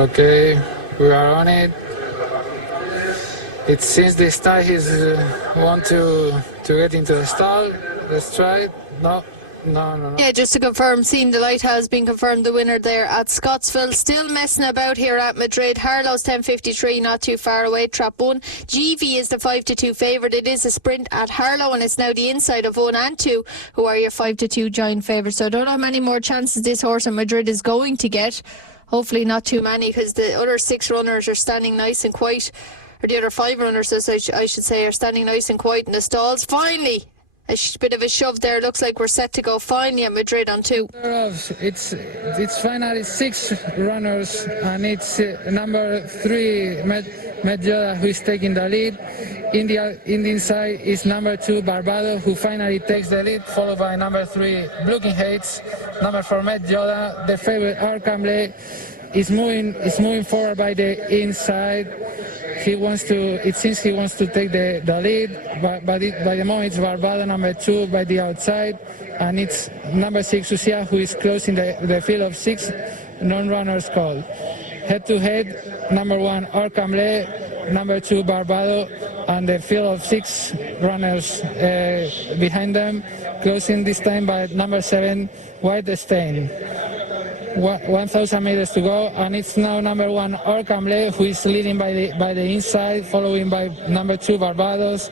Okay, we are on it. It seems this style he's want to get into the stall. Let's try it. No. Yeah, just to confirm, Seen the Light has been confirmed the winner there at Scottsville. Still messing about here at Madrid. Harlow's 10.53, not too far away. Trap 1. GV is the 5-2 favourite. It is a sprint at Harlow, and it's now the inside of 1 and 2, who are your 5-2 giant favourites. So I don't know how many more chances this horse in Madrid is going to get. Hopefully not too many, because the other 6 runners are standing nice and quiet. Or the other 5 runners, I should say, are standing nice and quiet in the stalls. Finally! A bit of a shove there. Looks like we're set to go finally at Madrid on 2. It's finally 6 runners, and it's number 3 Medjoda who is taking the lead. In the inside is number 2 Barbado, who finally takes the lead, followed by number 3 Blooking Heights, number 4 Medjoda. The favorite Arcamble is moving forward by the inside. It seems he wants to take the lead, but by the moment it's Barbado, number 2 by the outside, and it's number 6 Lucia who is closing the field of 6 non-runners called. Head to head, number 1 Arcamble, number 2 Barbado, and the field of 6 runners behind them, closing this time by number 7 White Stain. 1,000 meters to go, and it's now number 1 Arcamble who is leading by the inside, following by number 2 Barbados,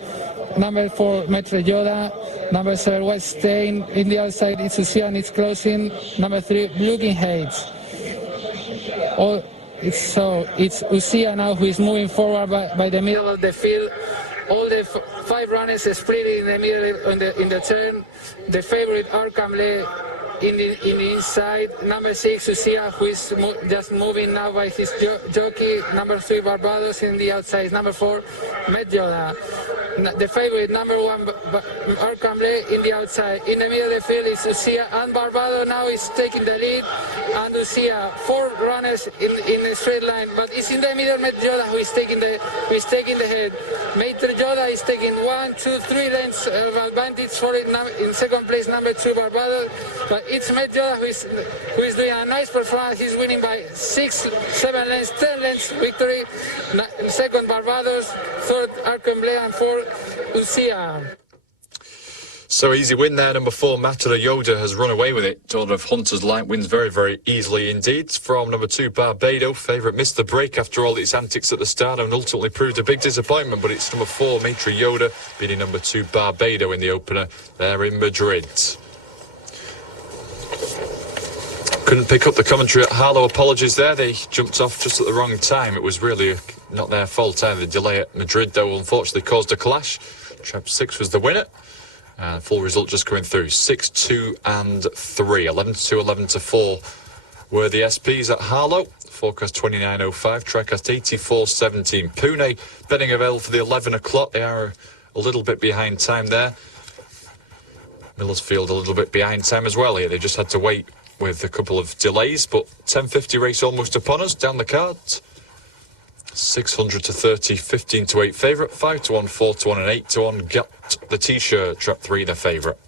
number 4 Metre Yoda, number 7 White Stain. In the outside it's Lucia, and it's closing number 3 Blooking Heights. It's Lucia now who is moving forward by the middle of the field. All the 5 runners split in the middle in the turn. The favorite Arcamble in the inside, number 6 Lucia who is just moving now by his jockey, number 3 Barbados in the outside, number 4 Medjoda. The favorite number 1 Arcamble in the outside. In the middle of the field is Lucia, and Barbado now is taking the lead, and Lucia 4 runners in a straight line, but it's in the middle Medjoda who is taking the head. Medjoda is taking 1, 2, 3 lengths of advantage for it. In second place number 2 Barbado, but it's Medjoda who is doing a nice performance. He's winning by 6, 7 lengths, 10 lengths victory. In second Barbados, third Arcamble, and 4 Lucia. So easy win there. Number 4 Matador Yoda has run away with it. Order of Hunter's Light wins very, very easily indeed. From number 2 Barbado, favourite missed the break after all its antics at the start and ultimately proved a big disappointment, but it's number 4 Maitre Yoda beating number 2 Barbado in the opener there in Madrid. Couldn't pick up the commentary at Harlow. Apologies there. They jumped off just at the wrong time. It was really not their fault either. The delay at Madrid, though, unfortunately caused a clash. Trap 6 was the winner. Full result just coming through. 6, 2 and 3. 11-2, 11-4 were the SPs at Harlow. Forecast 29.05. Tricast 84.17. Pune betting available for the 11 o'clock. They are a little bit behind time there. Millersfield a little bit behind time as well here. They just had to wait with a couple of delays, but 10.50 race almost upon us. Down the card, 600 to 30, 15 to 8 favourite, 5 to 1, 4 to 1 and 8 to 1. Got the T-shirt, trap 3 the favourite.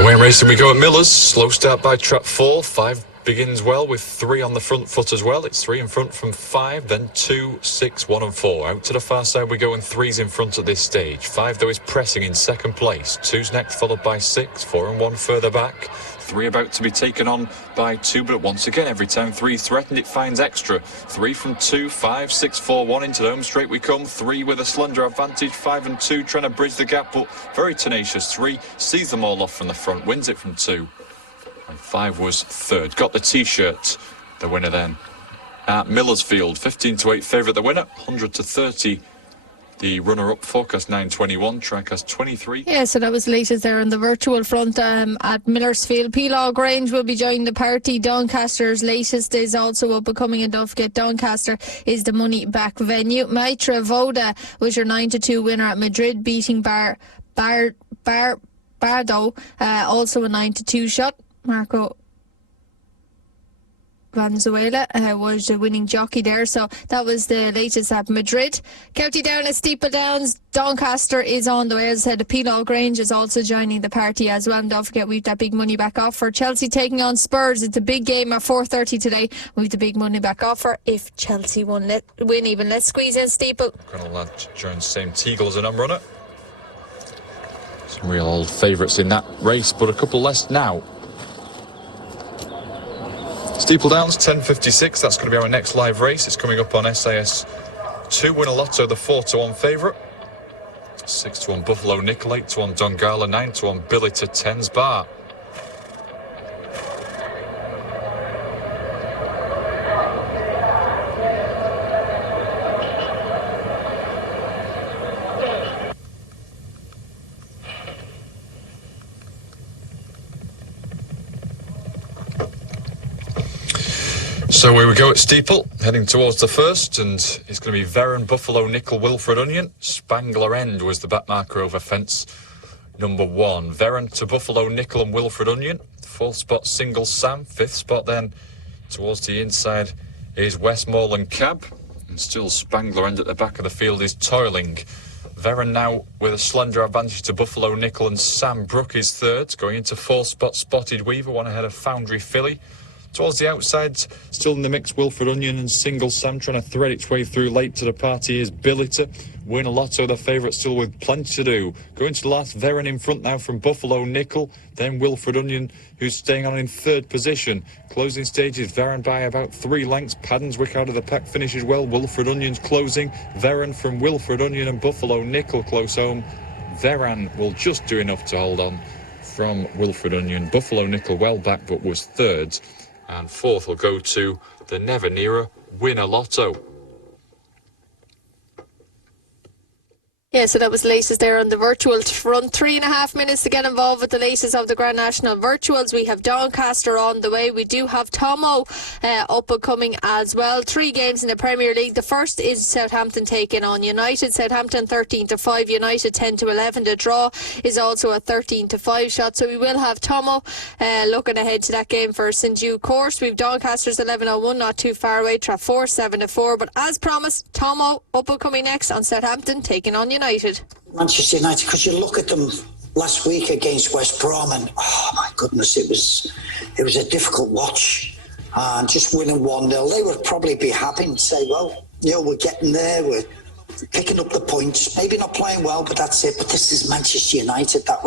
Away and racing we go at Miller's. Slow start by trap 4. 5 begins well with 3 on the front foot as well. It's 3 in front from 5, then 2, 6, 1 and 4. Out to the far side we go, and 3's in front at this stage. 5 though is pressing in second place. 2's next, followed by 6, 4 and 1 further back. 3 about to be taken on by 2, but once again, every time 3's threatened, it finds extra. 3 from 2, 5, 6, 4, 1 into the home straight we come. 3 with a slender advantage, 5 and 2 trying to bridge the gap, but very tenacious. 3 sees them all off from the front, wins it from 2. And 5 was third. Got the T-shirt, the winner then at Millersfield. 15 to 8 favourite, the winner. 100 to 30 The runner-up forecast 9:21, track has 23. Yeah, so that was the latest there on the virtual front at Millersfield. Peelaw Grange will be joining the party. Doncaster's latest is also up and coming, and don't forget Doncaster is the money back venue. Mitra Voda was your 9-2 winner at Madrid, beating Bardo, also a 9-2 shot. Marco Vanzuela was the winning jockey there, so that was the latest at Madrid. County Down at Steeple Downs, Doncaster is on the way. As I said, the Peelaw Grange is also joining the party as well, and don't forget we've that big money back offer. Chelsea taking on Spurs. It's a big game at 4:30 today. We've the big money back offer if Chelsea win even. Let's squeeze in Steeple. Got a lad to join the same Teagle as a number runner. Some real old favourites in that race, but a couple less now. Steeple Downs, 10:56. That's going to be our next live race. It's coming up on SAS 2. Winner Lotto, the 4-1 favourite. 6-1 Buffalo Nickel, 8-1 Dongala, 9-1 Billiter, 10's Bar. So here we go at Steeple, heading towards the first, and it's going to be Veron, Buffalo Nickel, Wilfred Onion. Spangler End was the back marker over fence number 1. Veron to Buffalo Nickel and Wilfred Onion. 4th spot, Single Sam. 5th spot then, towards the inside, is Westmoreland Cab. And still Spangler End at the back of the field is toiling. Veron now with a slender advantage to Buffalo Nickel, and Sam Brook is 3rd. Going into 4th spot, Spotted Weaver, one ahead of Foundry Filly. Towards the outside, still in the mix, Wilfred Onion and Single Sam trying to thread its way through. Late to the party is Billiter. Winner Lotto, the favourite, still with plenty to do. Going to the last, Veron in front now from Buffalo Nickel. Then Wilfred Onion, who's staying on in 3rd position. Closing stages, Veron by about 3 lengths. Paddenswick out of the pack finishes well. Wilfred Onion's closing. Veron from Wilfred Onion and Buffalo Nickel close home. Veron will just do enough to hold on from Wilfred Onion. Buffalo Nickel well back, but was 3rd. And 4th will go to the Never Nearer Winner Lotto. Yeah, so that was the latest there on the virtual front. 3.5 minutes to get involved with the latest of the Grand National Virtuals. We have Doncaster on the way. We do have Tomo up and coming as well. 3 games in the Premier League. The first is Southampton taking on United. Southampton 13-5, United 10-11. The draw is also a 13-5 shot. So we will have Tomo looking ahead to that game first in due course. We've Doncaster's 11-1, not too far away. Trap 4, 7-4. But as promised, Tomo up and coming next on Southampton taking on United. Manchester United, because you look at them last week against West Brom, and oh my goodness, it was a difficult watch. And just winning 1-0, they would probably be happy and say, well, you know, we're getting there, we're picking up the points, maybe not playing well, but that's it. But this is Manchester United that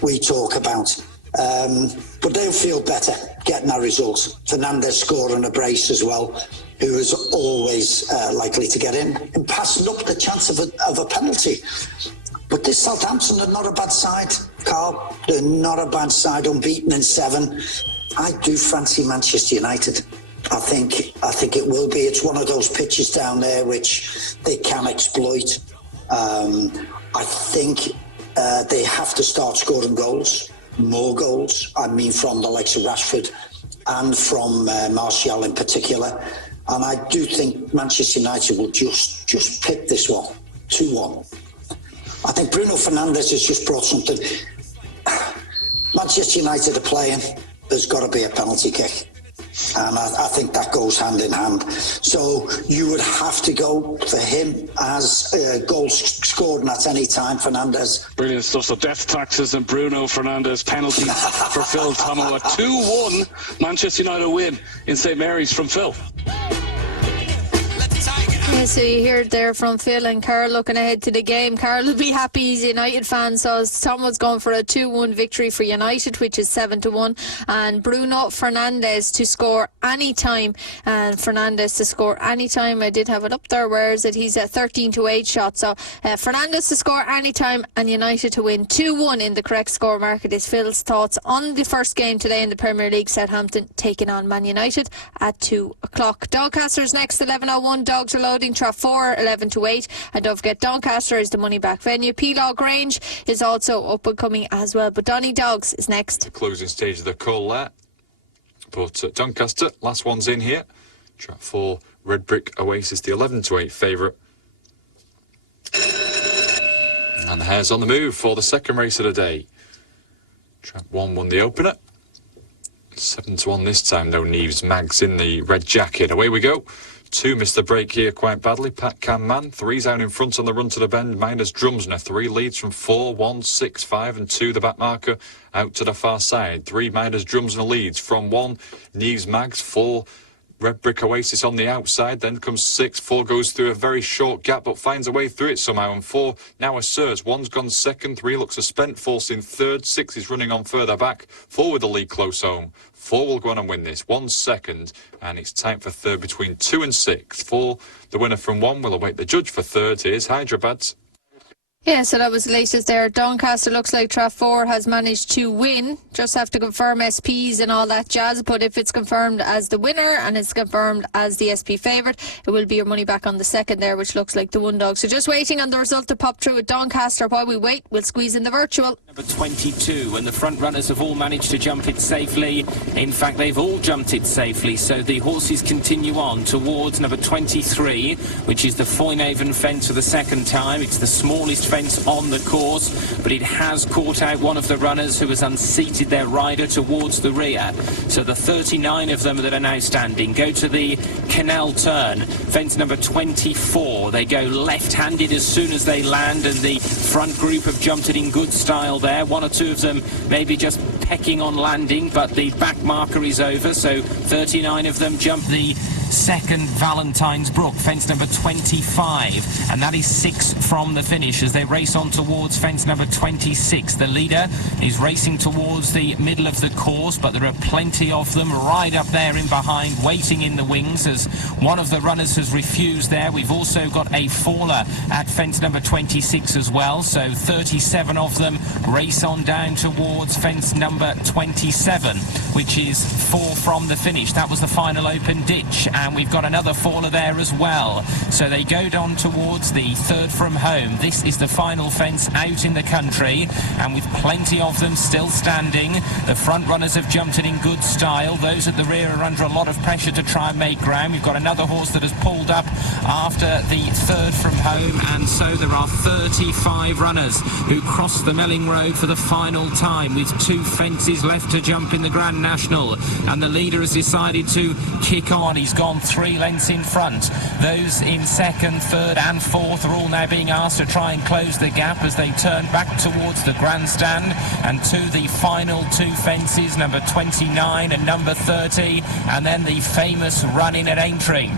we talk about. But they'll feel better getting that result. Fernandez scoring a brace as well, who is always likely to get in, and passing up the chance of a penalty. But this Southampton are not a bad side, Carl. They're not a bad side, unbeaten in 7. I do fancy Manchester United. I think it will be. It's one of those pitches down there which they can exploit. I think they have to start scoring goals, more goals. I mean, from the likes of Rashford and from Martial in particular. And I do think Manchester United will just pick this one, 2-1. I think Bruno Fernandes has just brought something. Manchester United are playing. There's got to be a penalty kick. And I think that goes hand in hand. So you would have to go for him as goals scored at any time, Fernandes. Brilliant stuff. So death taxes and Bruno Fernandes penalty for Phil Tomo. A 2-1 Manchester United win in St Mary's from Phil. Yeah, so you heard there from Phil and Carl looking ahead to the game. Carl will be happy, he's a United fan, so Tom was going for a 2-1 victory for United, which is 7-1, and Bruno Fernandes to score any time, and Fernandes to score any time. I did have it up there. Where is it? He's at 13-8 shot. So Fernandes to score any time and United to win 2-1 in the correct score market is Phil's thoughts on the first game today in the Premier League. Southampton taking on Man United at 2 o'clock. Doncaster's next 11:01. Dogs are loading 9, trap 4, 11 to 8. And don't forget, Doncaster is the money back venue. Peelaw Grange is also up and coming as well. But Donny Dogs is next. Closing stage of the call there. But Doncaster, last one's in here. Trap 4, Red Brick Oasis, the 11 to 8 favourite. And the Hares on the move for the second race of the day. Trap 1 won the opener. 7 to 1 this time, though. Neves Mags in the red jacket. Away we go. 2 missed the break here quite badly. Pat Can Man. 3's out in front on the run to the bend. Miners Drumsner. 3 leads from 4, 1, 6, 5 and 2. The back marker out to the far side. 3 Miners Drumsner leads from 1. Neves Mags. 4. Red Brick Oasis on the outside, then comes 6. 4 goes through a very short gap, but finds a way through it somehow, and 4 now asserts. 1's gone second, 3 looks a spent force in third, 6 is running on further back, 4 with the lead close home. 4 will go on and win this, 1's second, and it's time for third between 2 and 6. 4, the winner from 1, will await the judge for third. Here's Hyderabad. Yeah, so that was the latest there. Doncaster looks like trap 4 has managed to win. Just have to confirm SPs and all that jazz. But if it's confirmed as the winner and it's confirmed as the SP favourite, it will be your money back on the second there, which looks like the one dog. So just waiting on the result to pop through at Doncaster. While we wait, we'll squeeze in the virtual. Number 22, and the front runners have all managed to jump it safely. In fact, they've all jumped it safely. So the horses continue on towards number 23, which is the Foynhaven fence for the second time. It's the smallest fence on the course, but it has caught out one of the runners who has unseated their rider towards the rear. So the 39 of them that are now standing go to the canal turn, fence number 24. They go left-handed as soon as they land, and the front group have jumped it in good style there. 1 or 2 of them maybe just pecking on landing, but the back marker is over, so 39 of them jump the second Valentine's Brook, fence number 25, and that is 6 from the finish as they race on towards fence number 26. The leader is racing towards the middle of the course, but there are plenty of them right up there in behind, waiting in the wings as one of the runners has refused there. We've also got a faller at fence number 26 as well, so 37 of them race on down towards fence number 27, which is 4 from the finish. That was the final open ditch, and we've got another faller there as well. So they go down towards the third from home. This is the final fence out in the country, and with plenty of them still standing. The front runners have jumped it in good style. Those at the rear are under a lot of pressure to try and make ground. We've got another horse that has pulled up after the third from home, and so there are 35 runners who cross the Melling Road for the final time, with 2 fences left to jump in the Grand National, and the leader has decided to kick on. He's gone 3 lengths in front. Those in second, third and fourth are all now being asked to try and close the gap as they turn back towards the grandstand and to the final 2 fences, number 29 and number 30, and then the famous run-in at Aintree.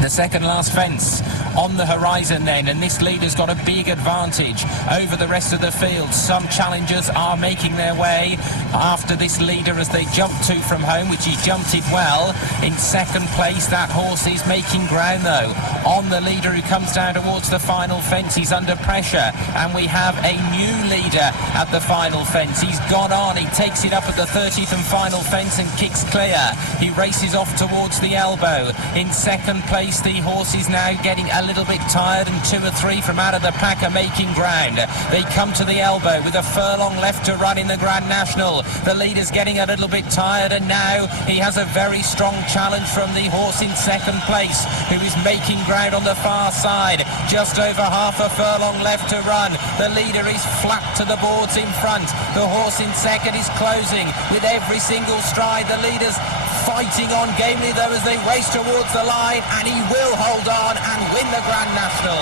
The second last fence on the horizon then, and this leader's got a big advantage over the rest of the field. Some challengers are making their way after this leader as they jump 2 from home, which he jumped it well. In second place, that horse is making ground though on the leader who comes down towards the final fence. He's under pressure, and we have a new leader at the final fence. He's gone on, he takes it up at the 30th and final fence and kicks clear. He races off towards the elbow. In second place, the horse is now getting a little bit tired, and 2 or 3 from out of the pack are making ground. They come to the elbow with a furlong left to run in the Grand National. The leader's getting a little bit tired, and now he has a very strong challenge from the horse in second place, who is making ground on the far side. Just over half a furlong left to run. The leader is flat to the boards in front. The horse in second is closing with every single stride. The leader's fighting on gamely though as they race towards the line, and he will hold on and win the Grand National.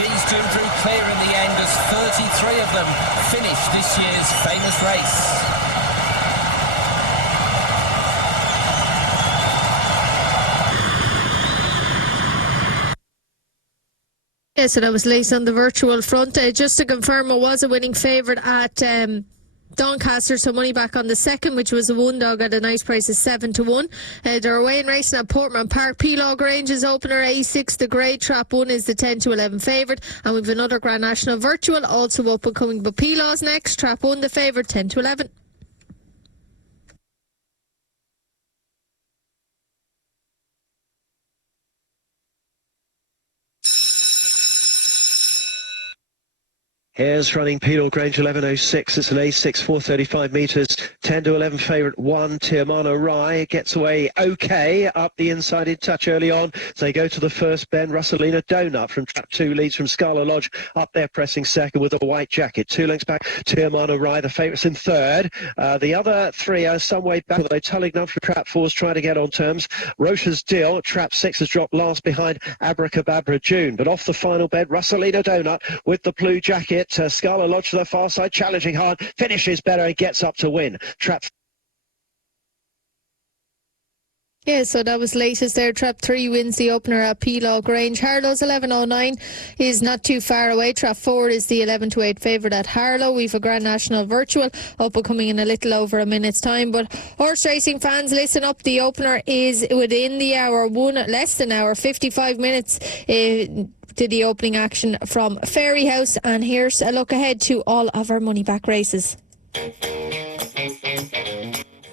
These 2 drew clear in the end as 33 of them finished this year's famous race. Yeah, so that was Lace on the virtual front. Just to confirm, it was a winning favourite at Doncaster, so money back on the second, which was a one dog at a nice price of 7 to 1. They're away in racing at Portman Park. Peelaw Grange's opener, A6 the Grey, trap 1 is the 10 to 11 favourite, and we've another Grand National virtual also up and coming, but Peelaw's next, trap 1 the favourite, 10 to 11. Here's running Penal Grange 11.06. It's an A6, 435 metres. 10 to 11 favourite 1, Tiamano Rai gets away okay up the inside in touch early on. So they go to the first bend. Russelina Donut from trap 2 leads from Scala Lodge up there pressing second with a white jacket. 2 lengths back, Tiamano Rai, the favourites in third. The other 3 are some way back, although Tullingham from trap 4 is trying to get on terms. Rocha's Dill, trap 6 has dropped last behind Abracababra June. But off the final bed, Russelina Donut with the blue jacket. Scala Lodge to the far side, challenging hard, finishes better and gets up to win. Trap. Yeah, so that was latest there. Trap 3 wins the opener at Penal Grange. Harlow's 11.09 is not too far away. Trap 4 is the 11-8 favourite at Harlow. We've a Grand National Virtual up and coming in a little over a minute's time. But horse racing fans, listen up. The opener is within the hour, less than an hour, 55 minutes. To the opening action from Fairy House, and here's a look ahead to all of our money back races.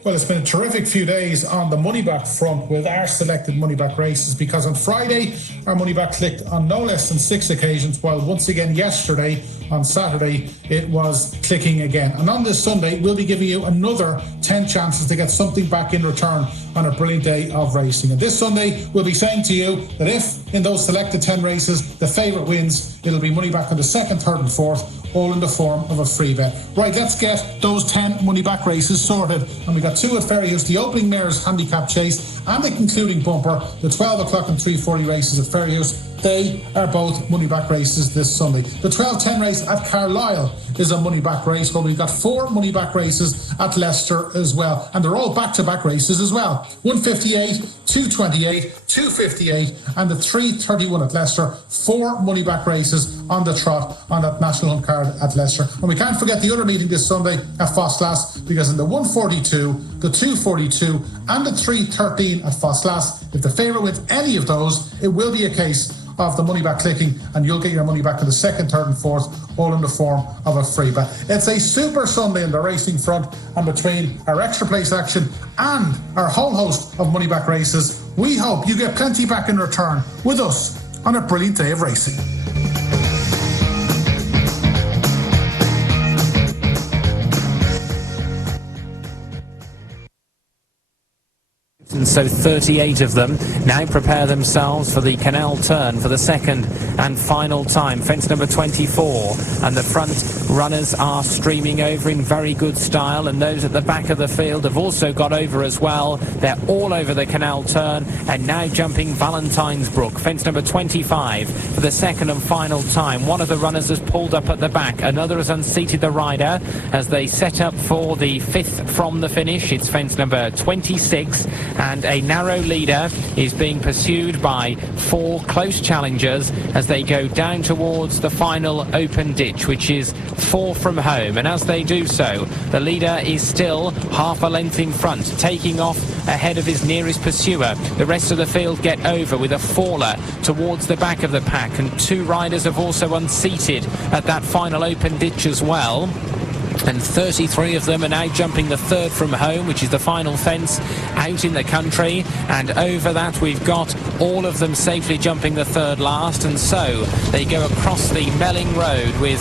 Well, it's been a terrific few days on the money back front with our selected money back races, because on Friday our money back clicked on no less than 6 occasions, while once again yesterday on Saturday it was clicking again. And on this Sunday we'll be giving you another 10 chances to get something back in return on a brilliant day of racing. And this Sunday we'll be saying to you that if in those selected 10 races the favourite wins, it'll be money back on the second, third and fourth, all in the form of a free bet. Right, let's get those 10 money back races sorted. And we got 2 at Ferry House, the opening mare's handicap chase and the concluding bumper, the 12 o'clock and 3:40 races at Ferry House. They are both money back races this Sunday. The 12:10 race at Carlisle is a money back race, but we've got 4 money back races at Leicester as well, and they're all back-to-back races as well. 158, 228, 258 and the 3:31 at Leicester. 4 money back races on the trot on that National Hunt card at Leicester. And we can't forget the other meeting this Sunday at Fossglass, because in the 142, the 242 and the 313 at Fossglass, if the favourite wins any of those, it will be a case of the money back clicking, and you'll get your money back to the second, third and fourth, all in the form of a free bet. It's a super Sunday on the racing front, and between our extra place action and our whole host of money back races, we hope you get plenty back in return with us on a brilliant day of racing. And so 38 of them now prepare themselves for the canal turn for the second and final time. Fence number 24, and the front runners are streaming over in very good style, and those at the back of the field have also got over as well. They're all over the canal turn and now jumping Valentinesbrook. Fence number 25 for the second and final time. One of the runners has pulled up at the back, another has unseated the rider as they set up for the 5th from the finish. It's fence number 26, and a narrow leader is being pursued by 4 close challengers as they go down towards the final open ditch, which is 4 from home. And as they do so, the leader is still half a length in front, taking off ahead of his nearest pursuer. The rest of the field get over with a faller towards the back of the pack, and 2 riders have also unseated at that final open ditch as well. And 33 of them are now jumping the 3rd from home, which is the final fence out in the country. And over that we've got all of them safely jumping the 3rd last, and so they go across the Melling Road with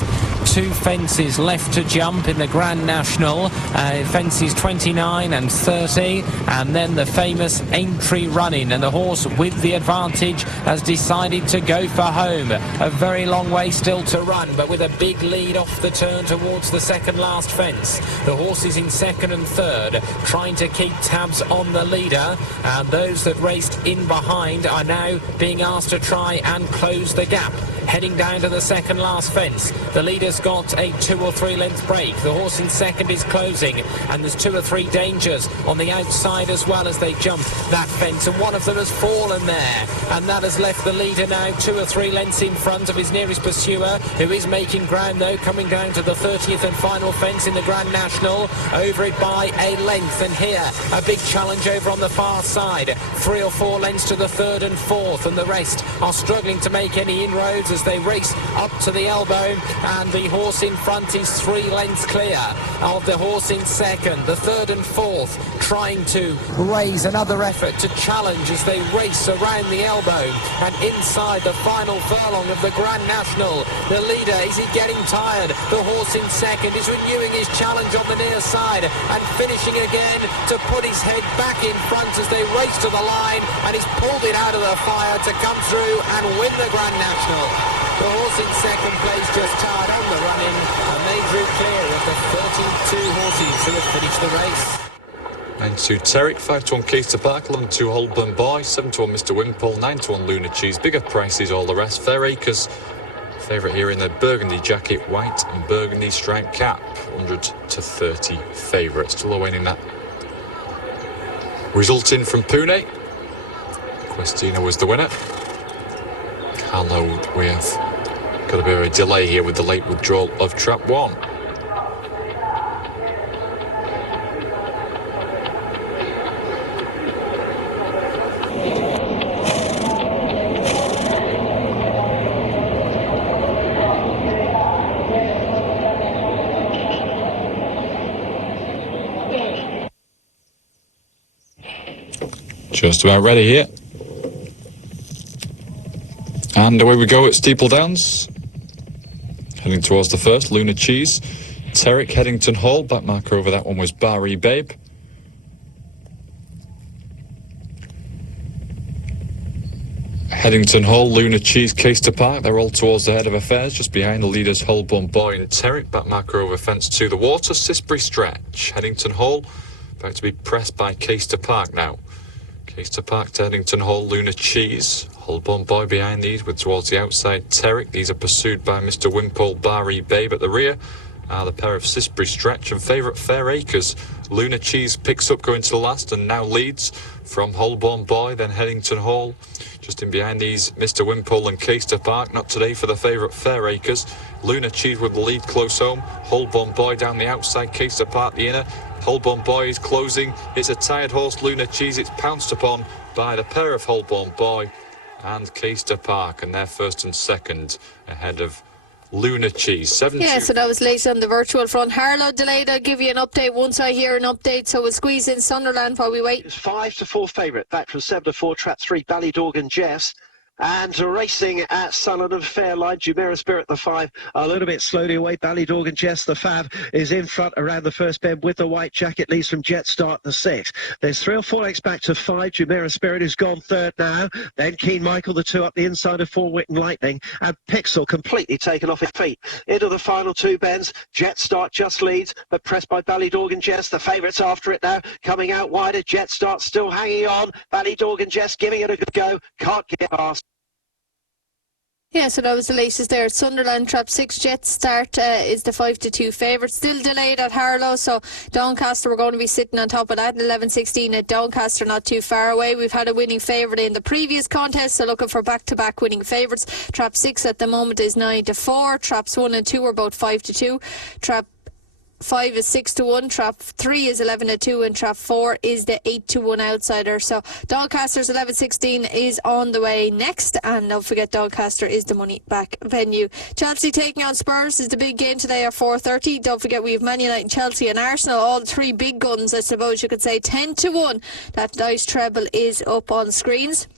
2 fences left to jump in the Grand National, fences 29 and 30, and then the famous Aintree Running, and the horse with the advantage has decided to go for home. A very long way still to run, but with a big lead off the turn towards the second last fence. The horse is in 2nd and 3rd, trying to keep tabs on the leader, and those that raced in behind are now being asked to try and close the gap. Heading down to the second last fence, the leader's got a 2 or 3 length break. The horse in second is closing, and there's 2 or 3 dangers on the outside as well as they jump that fence, and one of them has fallen there, and that has left the leader now 2 or 3 lengths in front of his nearest pursuer, who is making ground though, coming down to the 30th and final fence in the Grand National, over it by a length. And here a big challenge over on the far side, 3 or 4 lengths to the 3rd and 4th, and the rest are struggling to make any inroads as they race up to the elbow, and the horse in front is 3 lengths clear of the horse in second. The third and fourth trying to raise another effort to challenge as they race around the elbow and inside the final furlong of the Grand National. The leader, is he getting tired? The horse in second is renewing his challenge on the near side and finishing again to put his head back in front as they race to the line, and he's pulled it out of the fire to come through and win the Grand National. The horse in second place just tired on the run-in, and they drew clear of the 32 horses who have finished the race. 9-2 Terrick, 5-1 Keys to Park, 11-2 Holborn Boy, 7-1 Mr. Wimpole, 9-1 Luna Cheese, bigger prices, all the rest. Fair Acres, favourite here in the burgundy jacket, white and burgundy striped cap, 100 to 30 favourite. Still awaiting that result in from Pune. Questina was the winner. Carlo, we have got a bit of a delay here with the late withdrawal of Trap 1. Just about ready here. And away we go at Steeple Downs. Heading towards the first, Luna Cheese. Terrick, Headington Hall. Back marker over that one was Barry Babe. Headington Hall, Luna Cheese, Caister Park. They're all towards the head of affairs, just behind the leaders Holborn Boy and Terrick. Back marker over fence to the water. Sisbury Stretch. Headington Hall about to be pressed by Caister Park now. Caister Park to Headington Hall, Luna Cheese. Holborn Boy behind these with towards the outside Terrick. These are pursued by Mr. Wimpole, Barry Babe at the rear. The pair of Sisbury Stretch and favourite Fair Acres. Luna Cheese picks up going to the last and now leads from Holborn Boy, then Headington Hall. Just in behind these, Mr. Wimpole and Caister Park. Not today for the favourite Fair Acres. Luna Cheese with the lead close home. Holborn Boy down the outside, Caister Park the inner. Holborn Boy is closing. It's a tired horse, Luna Cheese. It's pounced upon by the pair of Holborn Boy and Caister Park, and they're first and second ahead of Luna Cheese. 7-2. Yeah, so that was late on the virtual front. Harlow delayed. I'll give you an update once I hear an update, so we'll squeeze in Sunderland while we wait. It's 5-4 favourite, back from 7-4, Trap 3, Ballydorgan Jess. And racing at Sunderland, Fairlight, Jumeirah Spirit, the 5, a little bit slowly away. Ballydorgan Jess, the Fab, is in front around the first bend with the white jacket, leads from Jet Start, the 6. There's 3 or 4 legs back to 5. Jumeirah Spirit has gone third now. Then Keen Michael, the 2 up the inside of 4, Witten Lightning. And Pixel completely taken off his feet. Into the final 2 bends. Jet Start just leads, but pressed by Ballydorgan Jess. The favourites after it now. Coming out wider. Jet Start still hanging on. Ballydorgan Jess giving it a good go. Can't get past. Yeah, so that was the latest there. Sunderland, Trap 6, Jet Start is the 5-2 favourite. Still delayed at Harlow, so Doncaster, we're going to be sitting on top of that. 11-16 at Doncaster, not too far away. We've had a winning favourite in the previous contest, so looking for back-to-back winning favourites. Trap 6 at the moment is 9-4. Traps 1 and 2 are both 5-2. Trap 5 is 6-1, Trap 3 is 11-2, and Trap 4 is the 8-1 outsider. So Doncaster's 11-16 is on the way next, and don't forget Doncaster is the money back venue. Chelsea taking on Spurs is the big game today at 4:30. Don't forget we have Man United, Chelsea and Arsenal, all 3 big guns, I suppose you could say. 10-1, that nice treble is up on screens.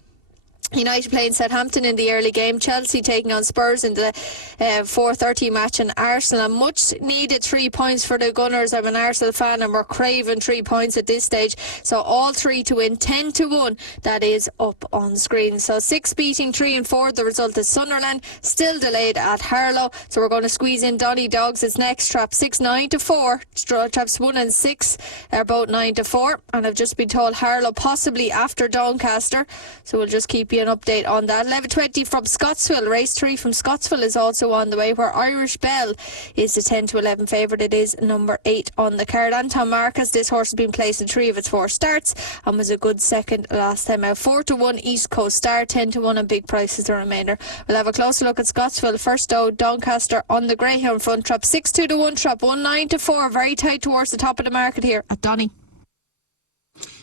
United playing Southampton in the early game, Chelsea taking on Spurs in the 4:30 match, and Arsenal, a much needed 3 points for the Gunners. I'm an Arsenal fan and we're craving 3 points at this stage, so all 3 to win. 10-1, that is up on screen. So 6 beating 3 and 4, the result is Sunderland, still delayed at Harlow, so we're going to squeeze in Donny Dogs. It's next. Trap 6 9-4, Traps 1 and 6 are both 9-4, and I've just been told Harlow possibly after Doncaster, so we'll just keep you an update on that. 11:20 from Scottsville, race 3 from Scottsville is also on the way, where Irish Bell is the 10-11 favourite. It is number 8 on the card. Anton Marcus, this horse has been placed in 3 of its 4 starts and was a good second last time out. 4-1 East Coast Star, 10-1 and big prices the remainder. We'll have a closer look at Scottsville first though. Doncaster on the greyhound front. Trap 6 2-1, Trap 1 9-4, very tight towards the top of the market here at Donny.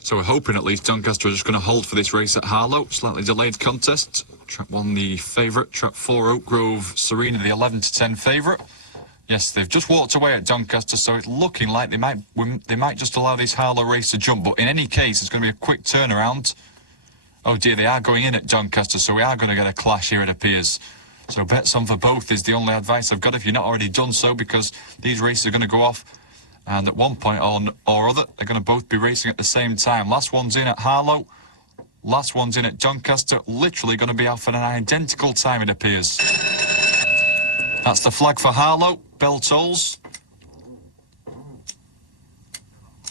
So we're hoping at least Doncaster are just going to hold for this race at Harlow. Slightly delayed contest. Trap 1, the favourite. Trap 4, Oak Grove Serena, the 11-10 favourite. Yes, they've just walked away at Doncaster, so it's looking like they might just allow this Harlow race to jump. But in any case, it's going to be a quick turnaround. Oh dear, they are going in at Doncaster, so we are going to get a clash here, it appears. So bets on for both is the only advice I've got if you're not already done so, because these races are going to go off, and at one point or other, they're going to both be racing at the same time. Last one's in at Harlow, last one's in at Doncaster, literally going to be off at an identical time, it appears. That's the flag for Harlow. Bell tolls.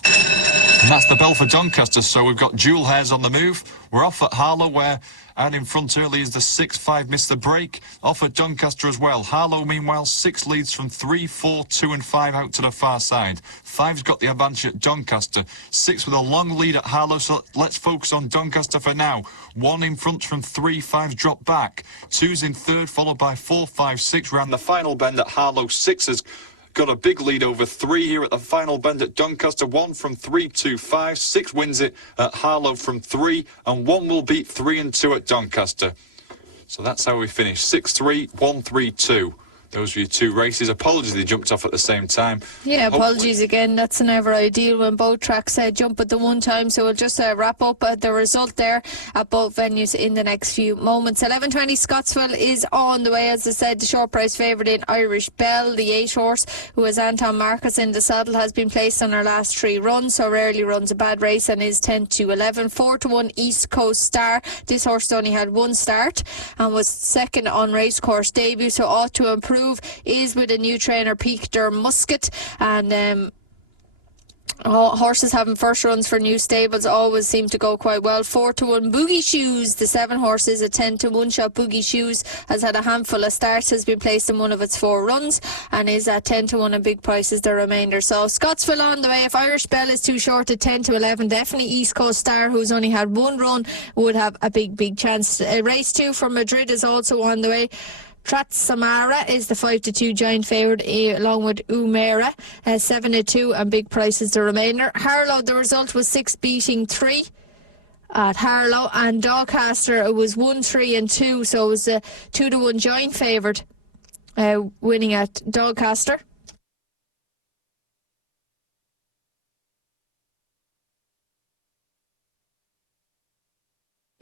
And that's the bell for Doncaster, so we've got dual hairs on the move. We're off at Harlow, where out in front early is the 6-5, missed the break. Off at Doncaster as well. Harlow, meanwhile, 6 leads from 3, 4, 2 and 5 out to the far side. 5's got the advantage at Doncaster. 6 with a long lead at Harlow, so let's focus on Doncaster for now. 1 in front from 3, 5's dropped back. 2's in third, followed by 4, 5, 6. Round the final bend at Harlow, 6 has got a big lead over 3 here at the final bend at Doncaster. 1 from 3, 2, 5. 6 wins it at Harlow from 3, and 1 will beat 3 and 2 at Doncaster. So that's how we finish. 6-3, 1-3-2. Those were your 2 races. Apologies they jumped off at the same time. Yeah, apologies again. That's never ideal when both tracks jump at the one time. So we'll just wrap up the result there at both venues in the next few moments. 11:20 Scottsville is on the way. As I said, the short price favourite in Irish Bell, the 8 horse, who has Anton Marcus in the saddle, has been placed on her last 3 runs, so rarely runs a bad race, and is 10-11. 4-1 East Coast Star. This horse only had 1 start and was second on racecourse debut, so ought to improve. Is with a new trainer, Peter Muscat, and horses having first runs for new stables always seem to go quite well. 4-1 Boogie Shoes, the 7 horses, a 10-1 shot. Boogie Shoes has had a handful of starts, has been placed in one of its 4 runs, and is at 10-1 and big prices the remainder. So Scottsville on the way. If Irish Bell is too short at 10-11, definitely East Coast Star, who's only had 1 run, would have a big chance. Race 2 from Madrid is also on the way. Trat Samara is the 5-2 giant favourite, along with Umera, 7-2 and big prices the remainder. Harlow, the result was 6 beating 3 at Harlow, and Doncaster, it was 1, 3 and 2, so it was a 2-1 giant favourite winning at Doncaster.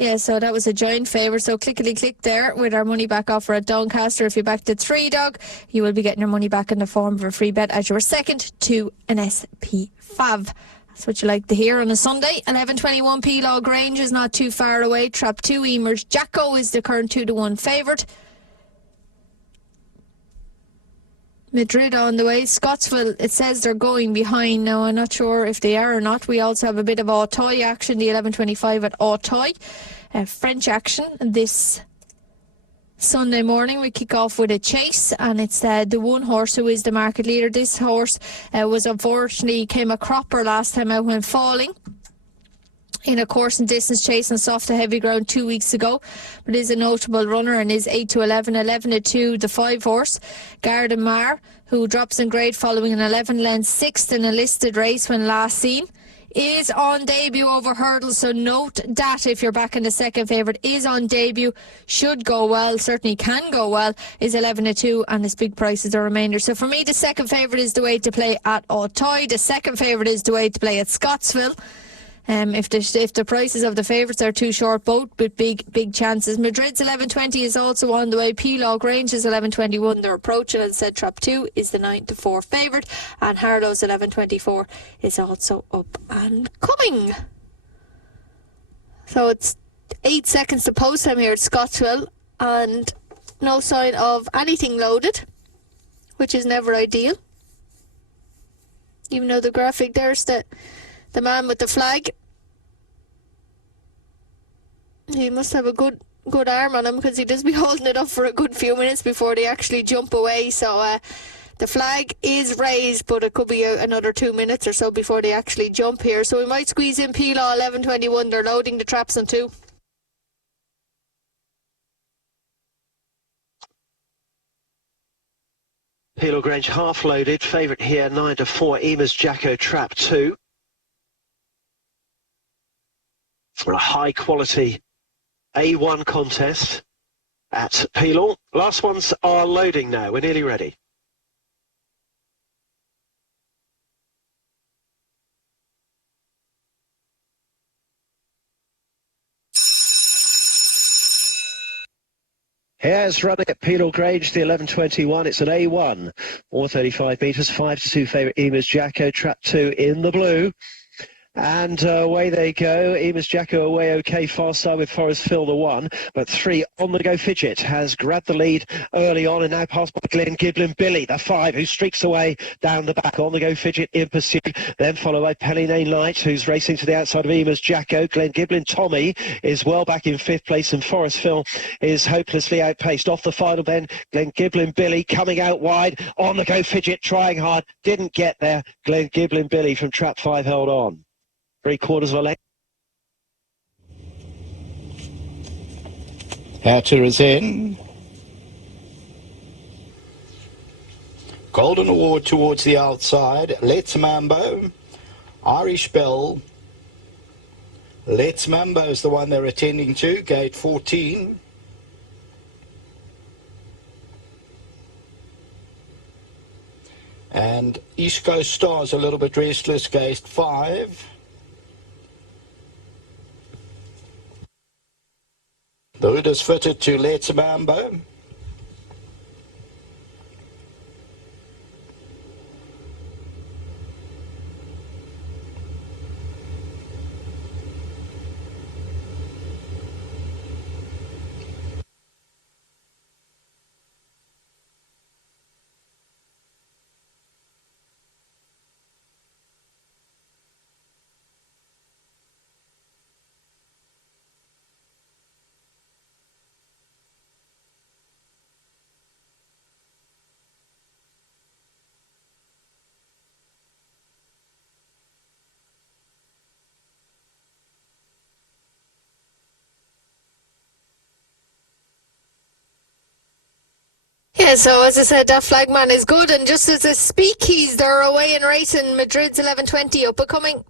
Yeah, so that was a giant favour. So clickety-click there with our money back offer at Doncaster. If you backed a 3 dog, you will be getting your money back in the form of a free bet as you were second to an SP Fav. That's what you like to hear on a Sunday. 11:21 P-Log Grange is not too far away. Trap 2 Emer's Jacko is the current 2-1 favourite. Madrid on the way. Scottsville, it says they're going behind now. I'm not sure if they are or not. We also have a bit of Auteuil action, the 11:25 at Auteuil. French action this Sunday morning. We kick off with a chase, and it's the 1 horse who is the market leader. This horse was unfortunately came a cropper last time out when falling in a course and distance chase on soft to heavy ground 2 weeks ago, but is a notable runner and is 8-11. 11-2 the 5 horse Garden Mar, who drops in grade following an 11 length 6th in a listed race when last seen, is on debut over hurdles, so note that if you're back in the second favourite, is on debut, should go well, certainly can go well, is 11-2 and its big price is the remainder. So for me, the second favourite is the way to play at Auteuil. The second favourite is the way to play at Scottsville. If the prices of the favourites are too short, both with big chances. Madrid's 11:20 is also on the way. P-Log Range is 11:21. They're approaching, and said Trap 2 is the 9-4 favourite, and Harlow's 11:24 is also up and coming. So it's 8 seconds to post time here at Scottsville, and no sign of anything loaded, which is never ideal. Even though the graphic there's the man with the flag. He must have a good arm on him, because he does be holding it up for a good few minutes before they actually jump away. So the flag is raised, but it could be another 2 minutes or so before they actually jump here. So we might squeeze in P-Law 11:21. They're loading the traps on 2. P-Log Range half loaded. Favourite here 9-4 Emer's Jacko Trap 2. For a high quality A1 contest. at Pelor. Last ones are loading now. We're nearly ready. Here's running at Pelor Grange, the 11.21. It's an A1, 435 metres, 5-2 favourite Emus Jacko, trap 2 in the blue. And away they go. Emus Jacko away okay, far side with Forest Phil the 1, but 3 on the go. Fidget has grabbed the lead early on and now passed by Glenn Giblin Billy, the 5, who streaks away down the back. On the go Fidget in pursuit, then followed by Pellinane Light, who's racing to the outside of Emus Jacko. Glenn Giblin Tommy is well back in 5th place, and Forest Phil is hopelessly outpaced. Off the final then, Glenn Giblin Billy coming out wide. On the go Fidget trying hard, didn't get there. Glenn Giblin Billy from trap 5 held on. 3/4 of a length. Hatcher is in. Golden Award towards the outside. Let's Mambo. Irish Bell. Let's Mambo is the one they're attending to. Gate 14. And East Coast Stars a little bit restless. Gate 5. The hood is fitted to Let's Mambo. Yeah, so as I said, that flagman is good, and just as I speak, they're away and racing. Madrid's 11.20 up and coming.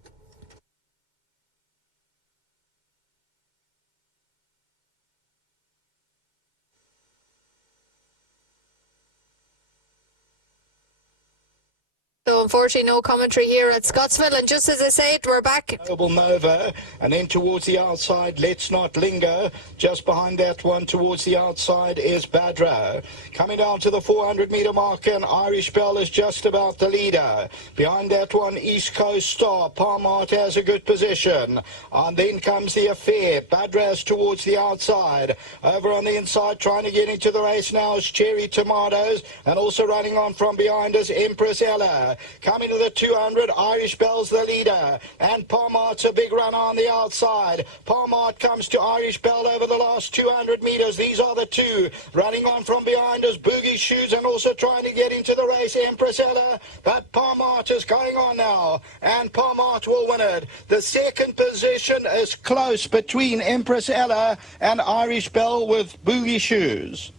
So unfortunately no commentary here at Scottsville, and just as I say it, we're back. Noble Nova, and then towards the outside, Let's Not Linger. Just behind that one towards the outside is Badra. Coming down to the 400-metre mark, and Irish Bell is just about the leader. Behind that one, East Coast Star. Palmart has a good position. And then comes the Affair. Badra's towards the outside. Over on the inside, trying to get into the race now is Cherry Tomatoes, and also running on from behind is Empress Ella. Coming to the 200, Irish Bell's the leader, and Palmart's a big runner on the outside. Palmart comes to Irish Bell over the last 200 metres. These are the two. Running on from behind is Boogie Shoes, and also trying to get into the race, Empress Ella. But Palmart is going on now, and Palmart will win it. The second position is close between Empress Ella and Irish Bell with Boogie Shoes.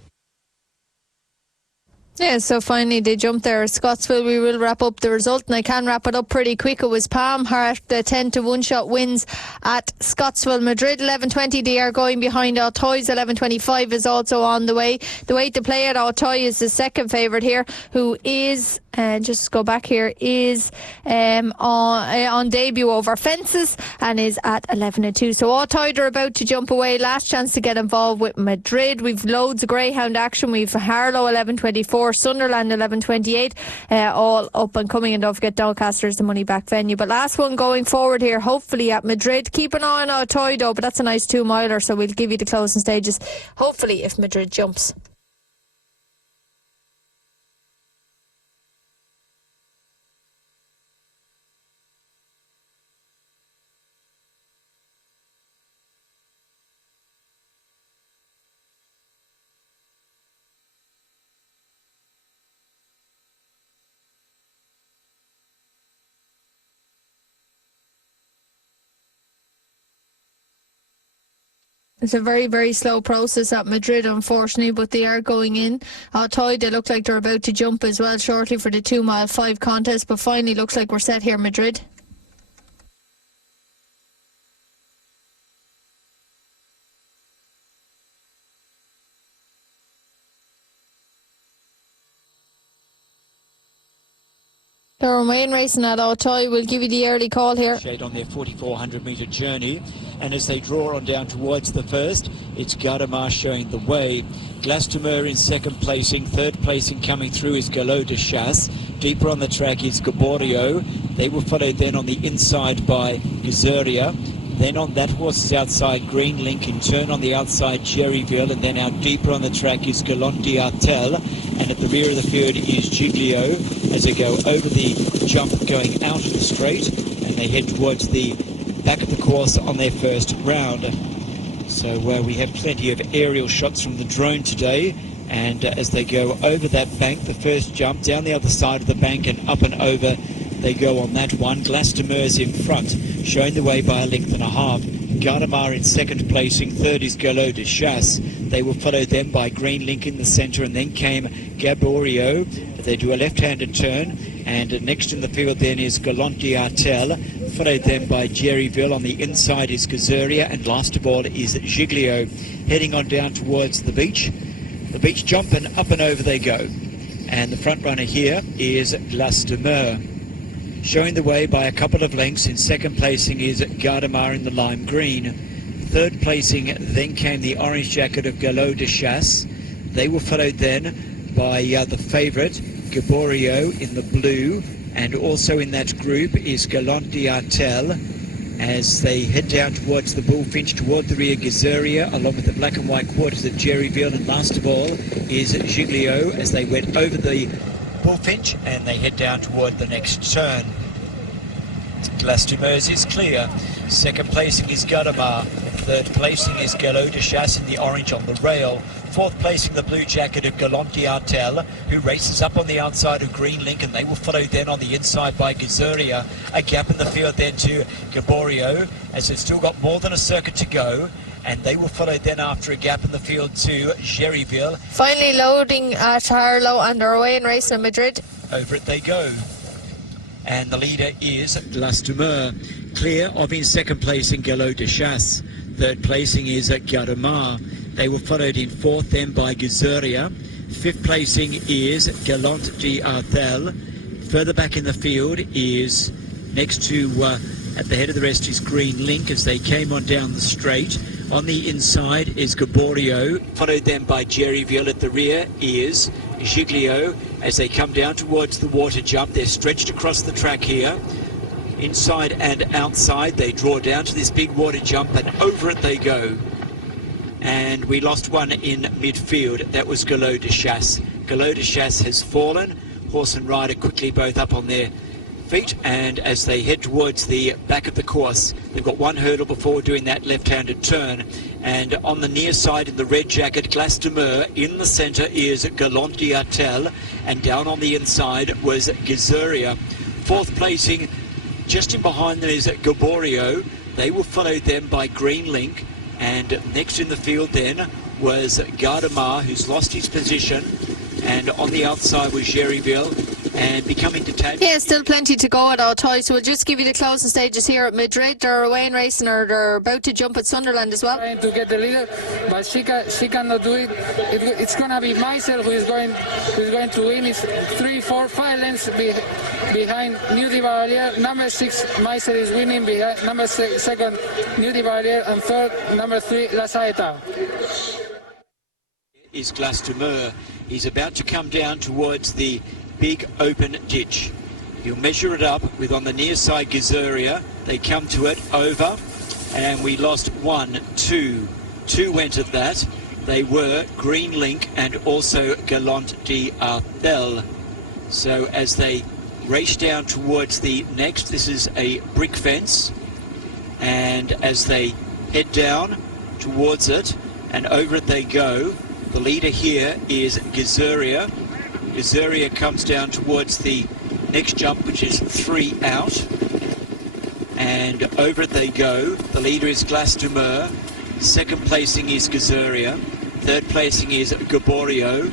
Yeah, so finally they jumped there at Scottsville. We will wrap up the result, and I can wrap it up pretty quick. It was Palm Heart, the 10-1 shot wins at Scottsville. Madrid 11.20, they are going behind Altoi's 11.25 is also on the way. The way to play it, Altoy is the second favourite here, who is, just go back here, is on debut over fences and is at 11.2. So Altoy are about to jump away. Last chance to get involved with Madrid. We've loads of greyhound action. We've Harlow 11.24. Sunderland 11.28, all up and coming, and don't forget Doncaster's the money back venue. But last one going forward here, hopefully at Madrid. Keep an eye on Altoy though, but that's a nice 2-miler, so we'll give you the closing stages hopefully if Madrid jumps. It's a very, very slow process at Madrid, unfortunately, but they are going in. Altoy, they look like they're about to jump as well shortly for the 2-mile 5 contest, but finally looks like we're set here, Madrid. They're Wayne racing at Auteuil. We'll give you the early call here. Shade on their 4,400 metre journey, and as they draw on down towards the first, it's Gardemar showing the way. Glastonbury in second placing. Third placing coming through is Gallo de Chasse. Deeper on the track is Gaborio. They were followed then on the inside by Gazuria. Then on that horse's outside, Green Link. In turn on the outside, Jerryville. And then out deeper on the track is Gallant d'Artel. And at the rear of the field is Giglio as they go over the jump going out of the straight. And they head towards the back of the course on their first round. So we have plenty of aerial shots from the drone today. And as they go over that bank, the first jump down the other side of the bank and up and over, they go on that one. Glastonbury's in front, showing the way by a length and a half. Gardemar in second placing. Third is Gallo de Chasse. They will follow them by Green Link in the centre, and then came Gaborio. They do a left-handed turn, and next in the field then is Gallant d'Artel. Followed then by Jerryville. On the inside is Gazuria, and last of all is Giglio. Heading on down towards the beach. The beach jump, and up and over they go. And the front runner here is Glastonbury. Showing the way by a couple of lengths. In second placing is Gardemar in the lime green. Third placing then came the orange jacket of Gallo de Chasse. They were followed then by the favourite Gaborio in the blue, and also in that group is Gallant d'Artel as they head down towards the Bullfinch. Toward the rear, Gazuria, along with the black and white quarters of Jerryville, and last of all is Giglio as they went over the Bullfinch and they head down toward the next turn. Glastonbury is clear. Second placing is Gardemar. Third placing is Gallo de Chasse in the orange on the rail. Fourth placing the blue jacket of Gallant d'Artel, who races up on the outside of Green Link, and they will follow then on the inside by Gazuria. A gap in the field then to Gaborio as they've still got more than a circuit to go. And they will follow then after a gap in the field to Jerryville. Finally loading at Harlow, and they're away in racing in Madrid. Over it they go. And the leader is Glastonbury. Clear of in second placing Gallo de Chasse. Third placing is Gardemar. They were followed in fourth then by Gazuria. Fifth placing is Gallant d'Artel. Further back in the field is next to at the head of the rest is Green Link as they came on down the straight. On the inside is Gaborio, followed then by Jerryville. At the rear is Giglio as they come down towards the water jump. They're stretched across the track here. Inside and outside, they draw down to this big water jump, and over it they go. And we lost one in midfield. That was Gallo de Chasse. Gallo de Chasse has fallen. Horse and rider quickly both up on their feet, and as they head towards the back of the course, they've got one hurdle before doing that left-handed turn. And on the near side in the red jacket, Glastonbury. In the centre is Gallant d'Artel, and down on the inside was Gazuria. Fourth placing, just in behind them is Gaborio. They were followed then by Green Link, and next in the field then was Gardemar, who's lost his position, and on the outside was Jerryville, and becoming detached. Yeah, still plenty to go at Auteuil, so we'll just give you the closing stages here at Madrid. They're away in racing, or they're about to jump at Sunderland as well. Trying to get the leader, but she cannot do it. It's gonna be myself who is going to win. It's 3, 4, 5 lengths behind New Divalier. Number 6, myself is winning behind number 2, New Divalier, and third, number 3, La Saeta. Is Glastonbury. He's about to come down towards the big open ditch. He'll measure it up with on the near side Gazuria. They come to it over, and we lost 1, 2. 2 went at that. They were Green Link and also Gallant d'Artel. So as they race down towards the next, this is a brick fence, and as they head down towards it and over it they go. The leader here is Gazuria. Gazuria comes down towards the next jump, which is 3 out, and over it they go. The leader is Glastonbury. Second placing is Gazuria. Third placing is Gaborio.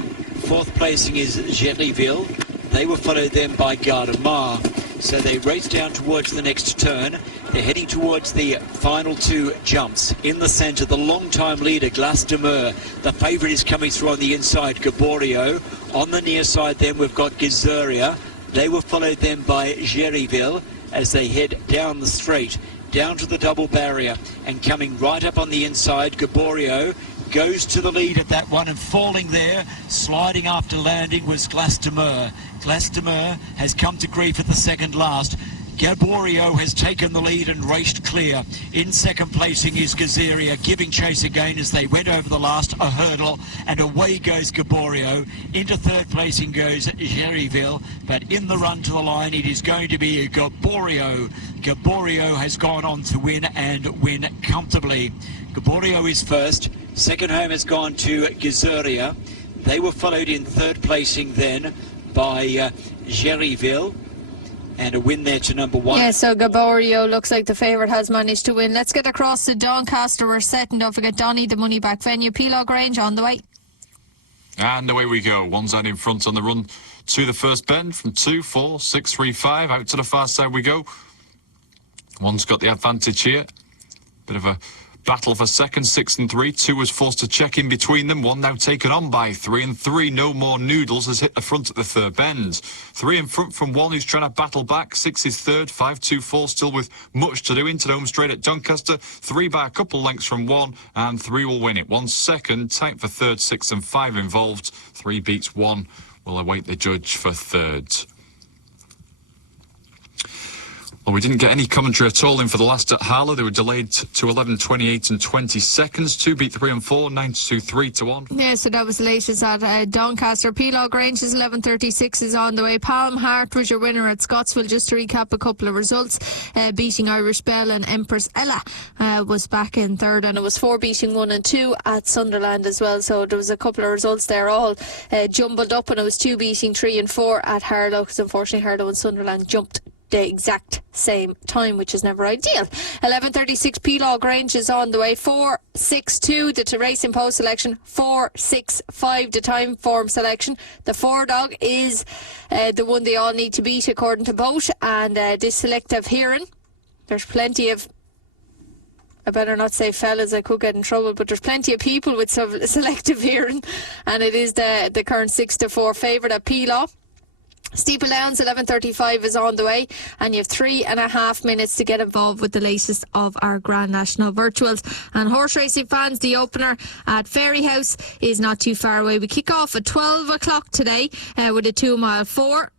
Fourth placing is Jerryville. They were followed then by Gardemar. So they race down towards the next turn. They're heading towards the final 2 jumps. In the centre, the long-time leader, Glastonbury. The favourite is coming through on the inside, Gaborio. On the near side then, we've got Gazuria. They were followed then by Jerryville as they head down the straight, down to the double barrier, and coming right up on the inside, Gaborio goes to the lead at that one, and falling there, sliding after landing, was Glastonbury. Glastonbury has come to grief at the second last. Gaborio has taken the lead and raced clear. In second placing is Gazeria, giving chase again as they went over the last a hurdle, and away goes Gaborio. Into third placing goes Jerryville, but in the run to the line it is going to be Gaborio. Gaborio has gone on to win, and win comfortably. Gaborio is first. Second home has gone to Gazeria. They were followed in third placing then by Jerryville. And a win there to number one. Yeah, so Gaborio looks like the favourite has managed to win. Let's get across to Doncaster. We're set, and don't forget Donny, the money back venue. Pelogue Range on the way. And away we go. One's out in front on the run to the first bend from 2, 4, 6, 3, 5. Out to the far side we go. One's got the advantage here. Bit of a battle for second, 6 and 3. 2 was forced to check in between them. 1 now taken on by 3 and 3. No More Noodles has hit the front at the third bend. 3 in front from 1 who's trying to battle back. 6 is third. 5, 2, 4 still with much to do. Into the home straight at Doncaster. 3 by a couple lengths from 1, and 3 will win it. 1 second, tight for third. 6 and 5 involved. 3 beats 1. Will await the judge for third. Well, we didn't get any commentary at all in for the last at Harlow. They were delayed to 11, 28 and 20 seconds. 2 beat 3 and 4, 9 to 2, 3 to 1. Yeah, so that was the latest at Doncaster. Pelogue Range is 11:36 is on the way. Palm Heart was your winner at Scottsville. Just to recap a couple of results, beating Irish Bell, and Empress Ella was back in third, and it was 4 beating 1 and 2 at Sunderland as well. So there was a couple of results there all jumbled up, and it was 2 beating 3 and 4 at Harlow, because unfortunately Harlow and Sunderland jumped the exact same time, which is never ideal. 11:36 Pelogue Range is on the way. 4-6-2 the racing post selection. 4-6-5 the time form selection. The 4 dog is the one they all need to beat according to Boat, and this selective hearing, there's plenty of, I better not say fellas, I could get in trouble, but there's plenty of people with selective hearing, and it is the current 6-4 favourite at Pelogue. Steeple Downs 11:35 is on the way, and you have 3.5 minutes to get involved with the latest of our Grand National Virtuals. And horse racing fans, the opener at Fairyhouse is not too far away. We kick off at 12 o'clock today with a 2 mile 4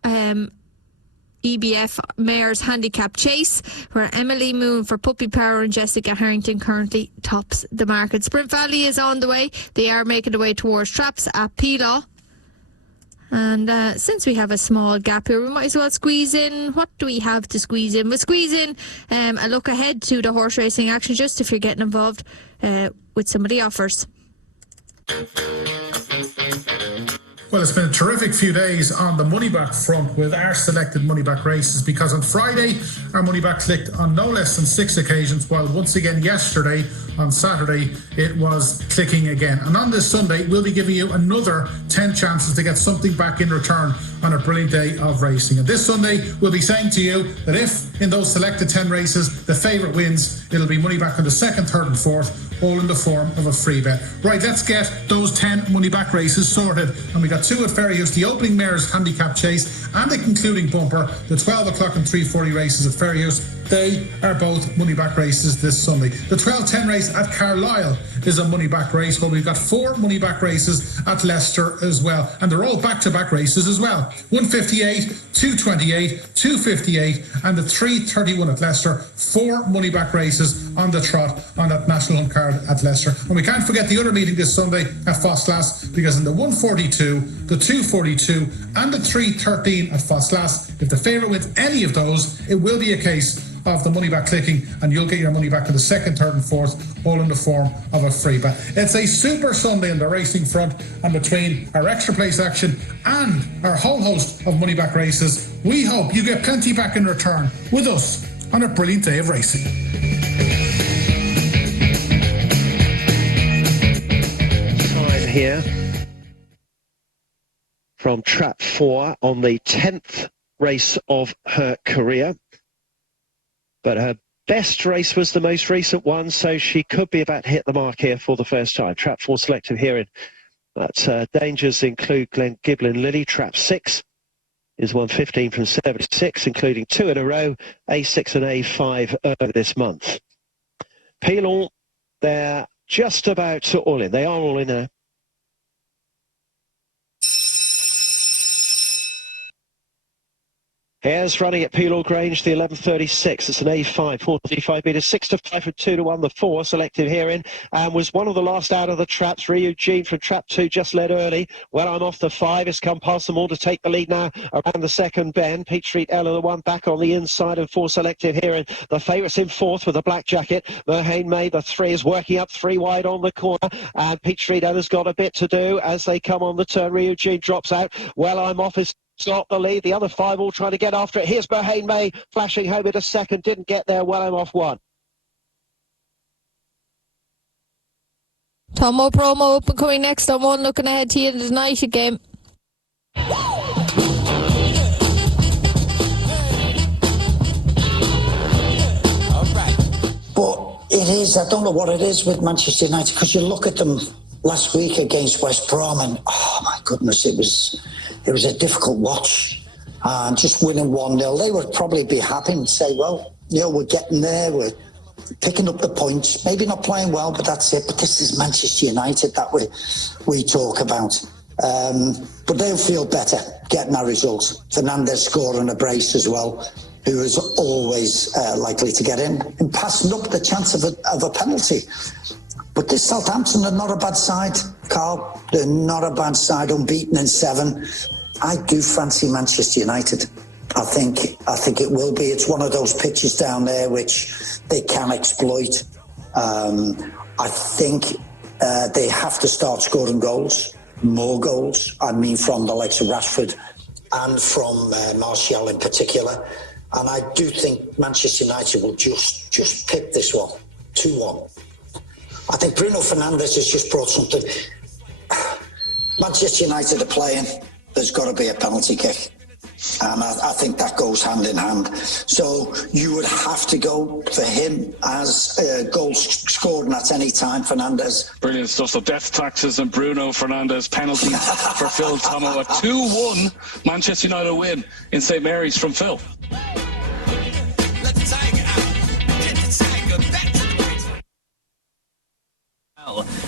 EBF Mares Handicap Chase, where Emily Moon for Puppy Power and Jessica Harrington currently tops the market. Sprint Valley is on the way. They are making their way towards Traps at Pelogue. And since we have a small gap here, we might as well squeeze in. What do we have to squeeze in? We'll squeeze in a look ahead to the horse racing action, just if you're getting involved with some of the offers. Well, it's been a terrific few days on the money back front with our selected money back races, because on Friday our money back clicked on no less than 6 occasions, while once again yesterday on Saturday it was clicking again. And on this Sunday we'll be giving you another 10 chances to get something back in return on a brilliant day of racing. And this Sunday we'll be saying to you that if in those selected 10 races the favourite wins, it'll be money back on the second, third and fourth, all in the form of a free bet. Right, let's get those 10 money back races sorted. And we got 2 at Fairyhouse, the opening Mares Handicap Chase and the concluding bumper, the 12 o'clock and 3:40 races at Fairyhouse. They are both money back races this Sunday. The 12:10 race at Carlisle is a money back race, but we've got 4 money back races at Leicester as well, and they're all back-to-back races as well. 158, 228, 258 and the 331 at Leicester. 4 money back races on the trot on that National Hunt card at Leicester. And we can't forget the other meeting this Sunday at Fossglass, because in the 142, the 242 and the 313 at Fossglass, if the favourite wins any of those, it will be a case of the money back clicking, and you'll get your money back in the second, third and fourth, all in the form of a free bet. It's a super Sunday on the racing front, and between our extra place action and our whole host of money back races, we hope you get plenty back in return with us on a brilliant day of racing. Time here from Trap 4 on the 10th race of her career. But her best race was the most recent one, so she could be about to hit the mark here for the first time. Trap 4 selective hearing. But dangers include Glen Giblin Lily, Trap 6. is won 15 from 76, including 2 in a row, A6 and A5 earlier this month. Pilon, they're just about all in. They are all in now. Hares running at Peel Grange, the 11.36. It's an A5, 45 metres, 6 to 5 from 2 to 1. The 4 selected herein and was one of the last out of the traps. Ryu Jean from trap 2 just led early. Well, I'm off the 5. It's come past them all to take the lead now around the second bend. Peach Street Ella, the 1 back on the inside, and 4 selected herein. The favourites in 4th with a black jacket. Merhain May, the 3 is working up 3 wide on the corner, and Peach Street Ella's got a bit to do as they come on the turn. Ryu Jean drops out. Well, I'm off is got the lead. The other 5 all trying to get after it. Here's Merhain May flashing home in a second. Didn't get there. Well, I'm off 1. Tomo promo up and coming next on 1. Looking ahead to you in the United game. But it is, I don't know what it is with Manchester United, because you look at them last week against West Brom and, oh my goodness, it was a difficult watch. And just winning 1-0, they would probably be happy and say, well, you know, we're getting there, we're picking up the points, maybe not playing well, but that's it. But this is Manchester United that we talk about. But they'll feel better getting that result. Fernandez scoring a brace as well, who is always likely to get in, and passing up the chance of a penalty. But this Southampton are not a bad side, Carl. They're not a bad side, unbeaten in 7. I do fancy Manchester United. I think it will be. It's one of those pitches down there which they can exploit. I think they have to start scoring goals, more goals. I mean, from the likes of Rashford and from Martial in particular. And I do think Manchester United will just pick this one, 2-1. I think Bruno Fernandes has just brought something. Manchester United are playing. There's got to be a penalty kick. And I think that goes hand in hand. So you would have to go for him as goals scored, and that's any time, Fernandes. Brilliant stuff. So death taxes and Bruno Fernandes penalties for Phil Tomo. A 2-1 Manchester United win in St Mary's from Phil.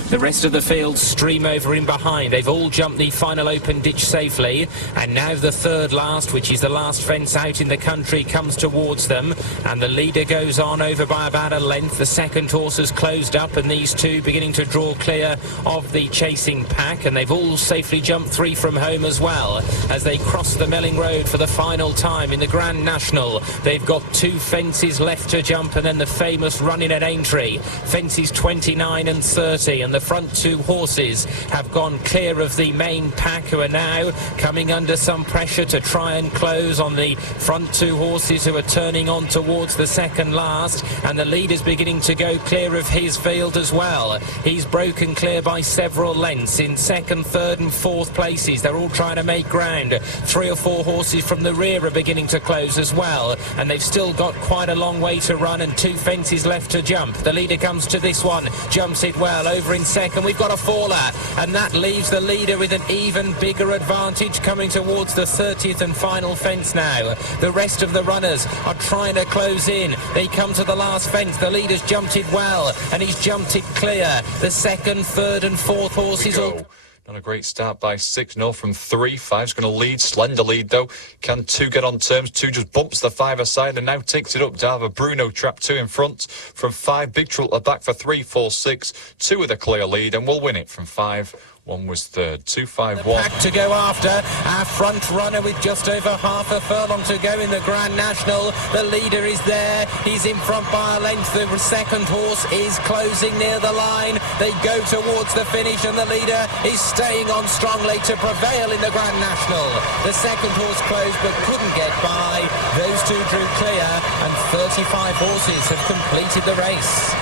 The rest of the field stream over in behind. They've all jumped the final open ditch safely, and now the third last, which is the last fence out in the country, comes towards them, and the leader goes on over by about a length. The second horse has closed up, and these two beginning to draw clear of the chasing pack, and they've all safely jumped 3 from home as well as they cross the Melling Road for the final time in the Grand National. They've got 2 fences left to jump, and then the famous running at Aintree. Fences 29 and 30, and the front 2 horses have gone clear of the main pack, who are now coming under some pressure to try and close on the front 2 horses who are turning on towards the second last, and the leader's beginning to go clear of his field as well. He's broken clear by several lengths in 2nd, 3rd and 4th places. They're all trying to make ground. 3 or 4 horses from the rear are beginning to close as well, and they've still got quite a long way to run and 2 fences left to jump. The leader comes to this one, jumps it well over in 2nd. We've got a faller, and that leaves the leader with an even bigger advantage coming towards the 30th and final fence now. The rest of the runners are trying to close in. They come to the last fence. The leader's jumped it well, and he's jumped it clear. The 2nd, 3rd and 4th horses all... Not a great start by 6-0 from 3. 5's going to lead. Slender lead, though. Can 2 get on terms? 2 just bumps the 5 aside and now takes it up. Dava Bruno trap 2 in front from 5. Big Trouble at the back for 3, 4, 6. 2 with a clear lead, and will win it from 5. 1 was 3rd. 2, 5, 1. Pack to go after. Our front runner with just over half a furlong to go in the Grand National. The leader is there. He's in front by a length. The second horse is closing near the line. They go towards the finish, and the leader is staying on strongly to prevail in the Grand National. The second horse closed but couldn't get by. Those 2 drew clear, and 35 horses have completed the race.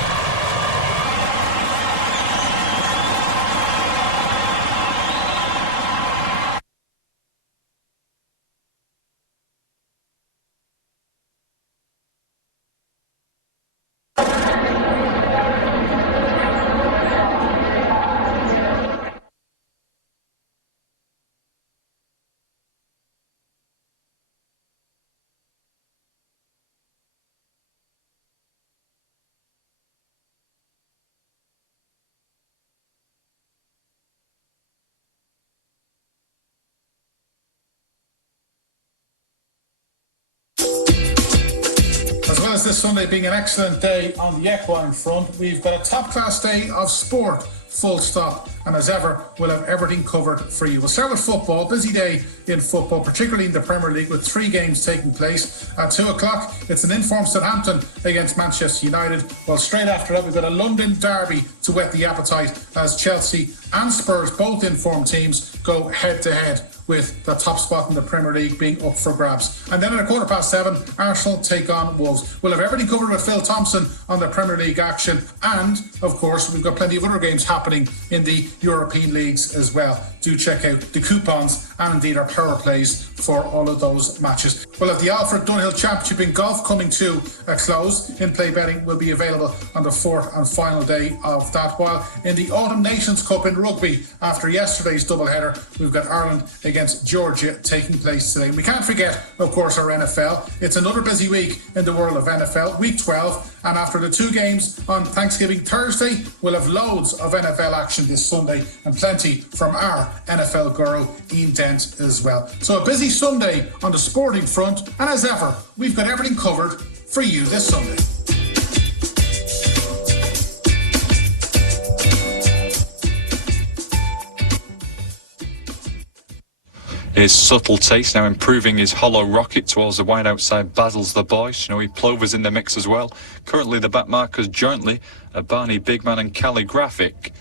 as this Sunday being an excellent day on the equine front, we've got a top-class day of sport, full stop, and as ever, we'll have everything covered for you. We'll start with football, busy day in football, particularly in the Premier League, with 3 games taking place. At 2 o'clock, it's an informed Southampton against Manchester United, while straight after that, we've got a London derby to whet the appetite as Chelsea and Spurs, both informed teams, go head-to-head, with the top spot in the Premier League being up for grabs. And then at 7:15, Arsenal take on Wolves. We'll have everything covered with Phil Thompson on the Premier League action, and of course we've got plenty of other games happening in the European leagues as well. Do check out the coupons and indeed our power plays for all of those matches. We'll have the Alfred Dunhill Championship in golf coming to a close. In-play betting will be available on the 4th and final day of that, while in the Autumn Nations Cup in rugby, after yesterday's doubleheader, we've got Ireland against Georgia taking place today. We can't forget, of course, our NFL. It's another busy week in the world of NFL, week 12, and after the 2 games on Thanksgiving Thursday, we'll have loads of NFL action this Sunday and plenty from our NFL guru, Ian Dent, as well. So a busy Sunday on the sporting front, and as ever, we've got everything covered for you this Sunday. His Subtle Taste now improving his hollow rocket towards the wide outside. Basil's the boy. Snowy Plover's in the mix as well. Currently the back markers jointly are Barney Bigman and Calligraphic.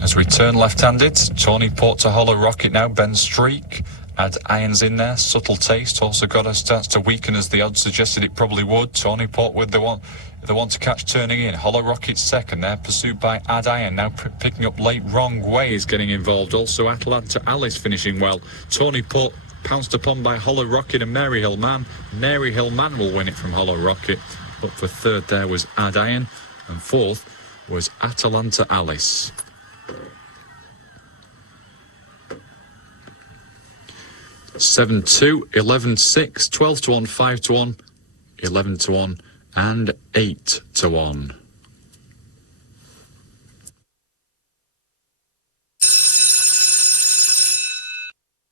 As we turn left-handed, Tawny Port to hollow rocket now. Ben Streak. Add Irons in there. Subtle Taste also got us, starts to weaken as the odds suggested it probably would. Tawny Port with the one to catch turning in. Hollow Rocket second there, pursued by Ad Iron. Now picking up late. Wrong Way is getting involved. Also Atalanta Alice finishing well. Tawny Port pounced upon by Hollow Rocket and Mary Hill Man. Mary Hill Man will win it from Hollow Rocket. Up for third there was Ad Iron, and fourth was Atalanta Alice. (7-2), 11-6, 12-1, 5-1, 11-1, and 8-1.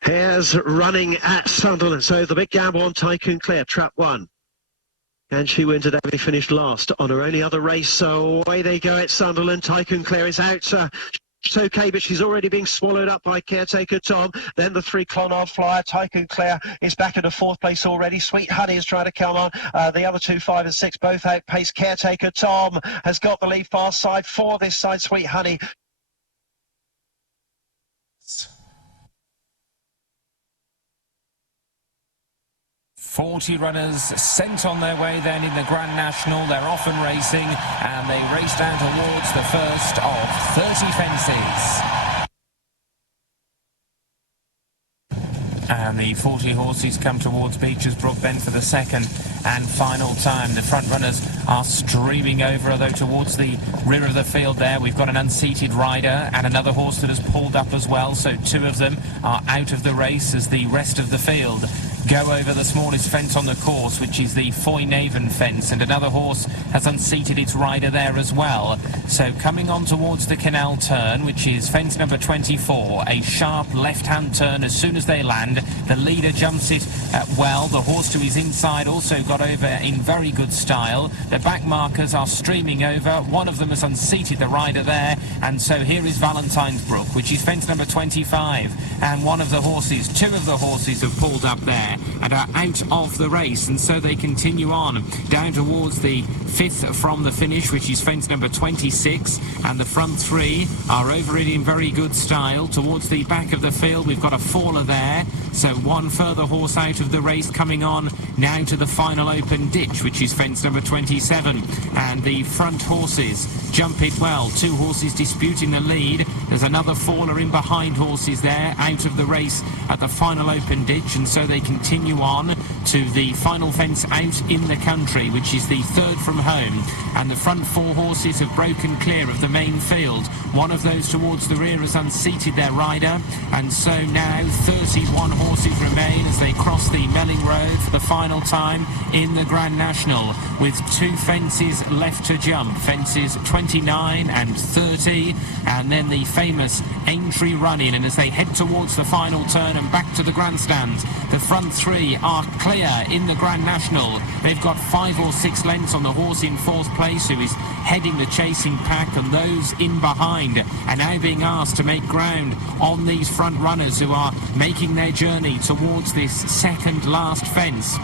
Hares running at Sunderland. So the big gamble on Tycoon Claire, trap 1. And she wins it, having finished last on her only other race. So away they go at Sunderland. Tycoon Claire is out. It's okay, but she's already being swallowed up by Caretaker Tom. Then the 3 Clonard Flyer. Tycoon Claire is back in the 4th place already. Sweet Honey is trying to come on. The other 2, 5 and 6, both outpace. Caretaker Tom has got the lead far side. For this side, Sweet Honey. 40 runners sent on their way then in the Grand National. They're off and racing, and they race down towards the first of 30 fences. And the 40 horses come towards Beecher's Brook then for the second and final time. The front runners are streaming over, although towards the rear of the field there we've got an unseated rider and another horse that has pulled up as well. So 2 of them are out of the race as the rest of the field go over the smallest fence on the course, which is the Foynaven fence, and another horse has unseated its rider there as well. So coming on towards the canal turn, which is fence number 24, a sharp left-hand turn as soon as they land. The leader jumps it well. The horse to his inside also got over in very good style. The back markers are streaming over. One of them has unseated the rider there, and so here is Valentine's Brook, which is fence number 25, and one of the horses, 2 of the horses have pulled up there and are out of the race, and so they continue on down towards the 5th from the finish, which is fence number 26, and the front 3 are over it in very good style. Towards the back of the field we've got a faller there, so 1 further horse out of the race coming on now to the final open ditch, which is fence number 27, and the front horses jump it well. 2 horses disputing the lead. There's another faller in behind horses there out of the race at the final open ditch, and so they continue on to the final fence out in the country, which is the 3rd from home, and the front 4 horses have broken clear of the main field. One of those towards the rear has unseated their rider, and so now 31 horses remain as they cross the Melling Road for the final time in the Grand National, with 2 fences left to jump, fences 29 and 30, and then the famous Aintree run-in. And as they head towards the final turn and back to the grandstands, the front 3 are clear in the Grand National. They've got 5 or 6 lengths on the horse in 4th place, who is heading the chasing pack, and those in behind are now being asked to make ground on these front runners who are making their journey towards this second last fence.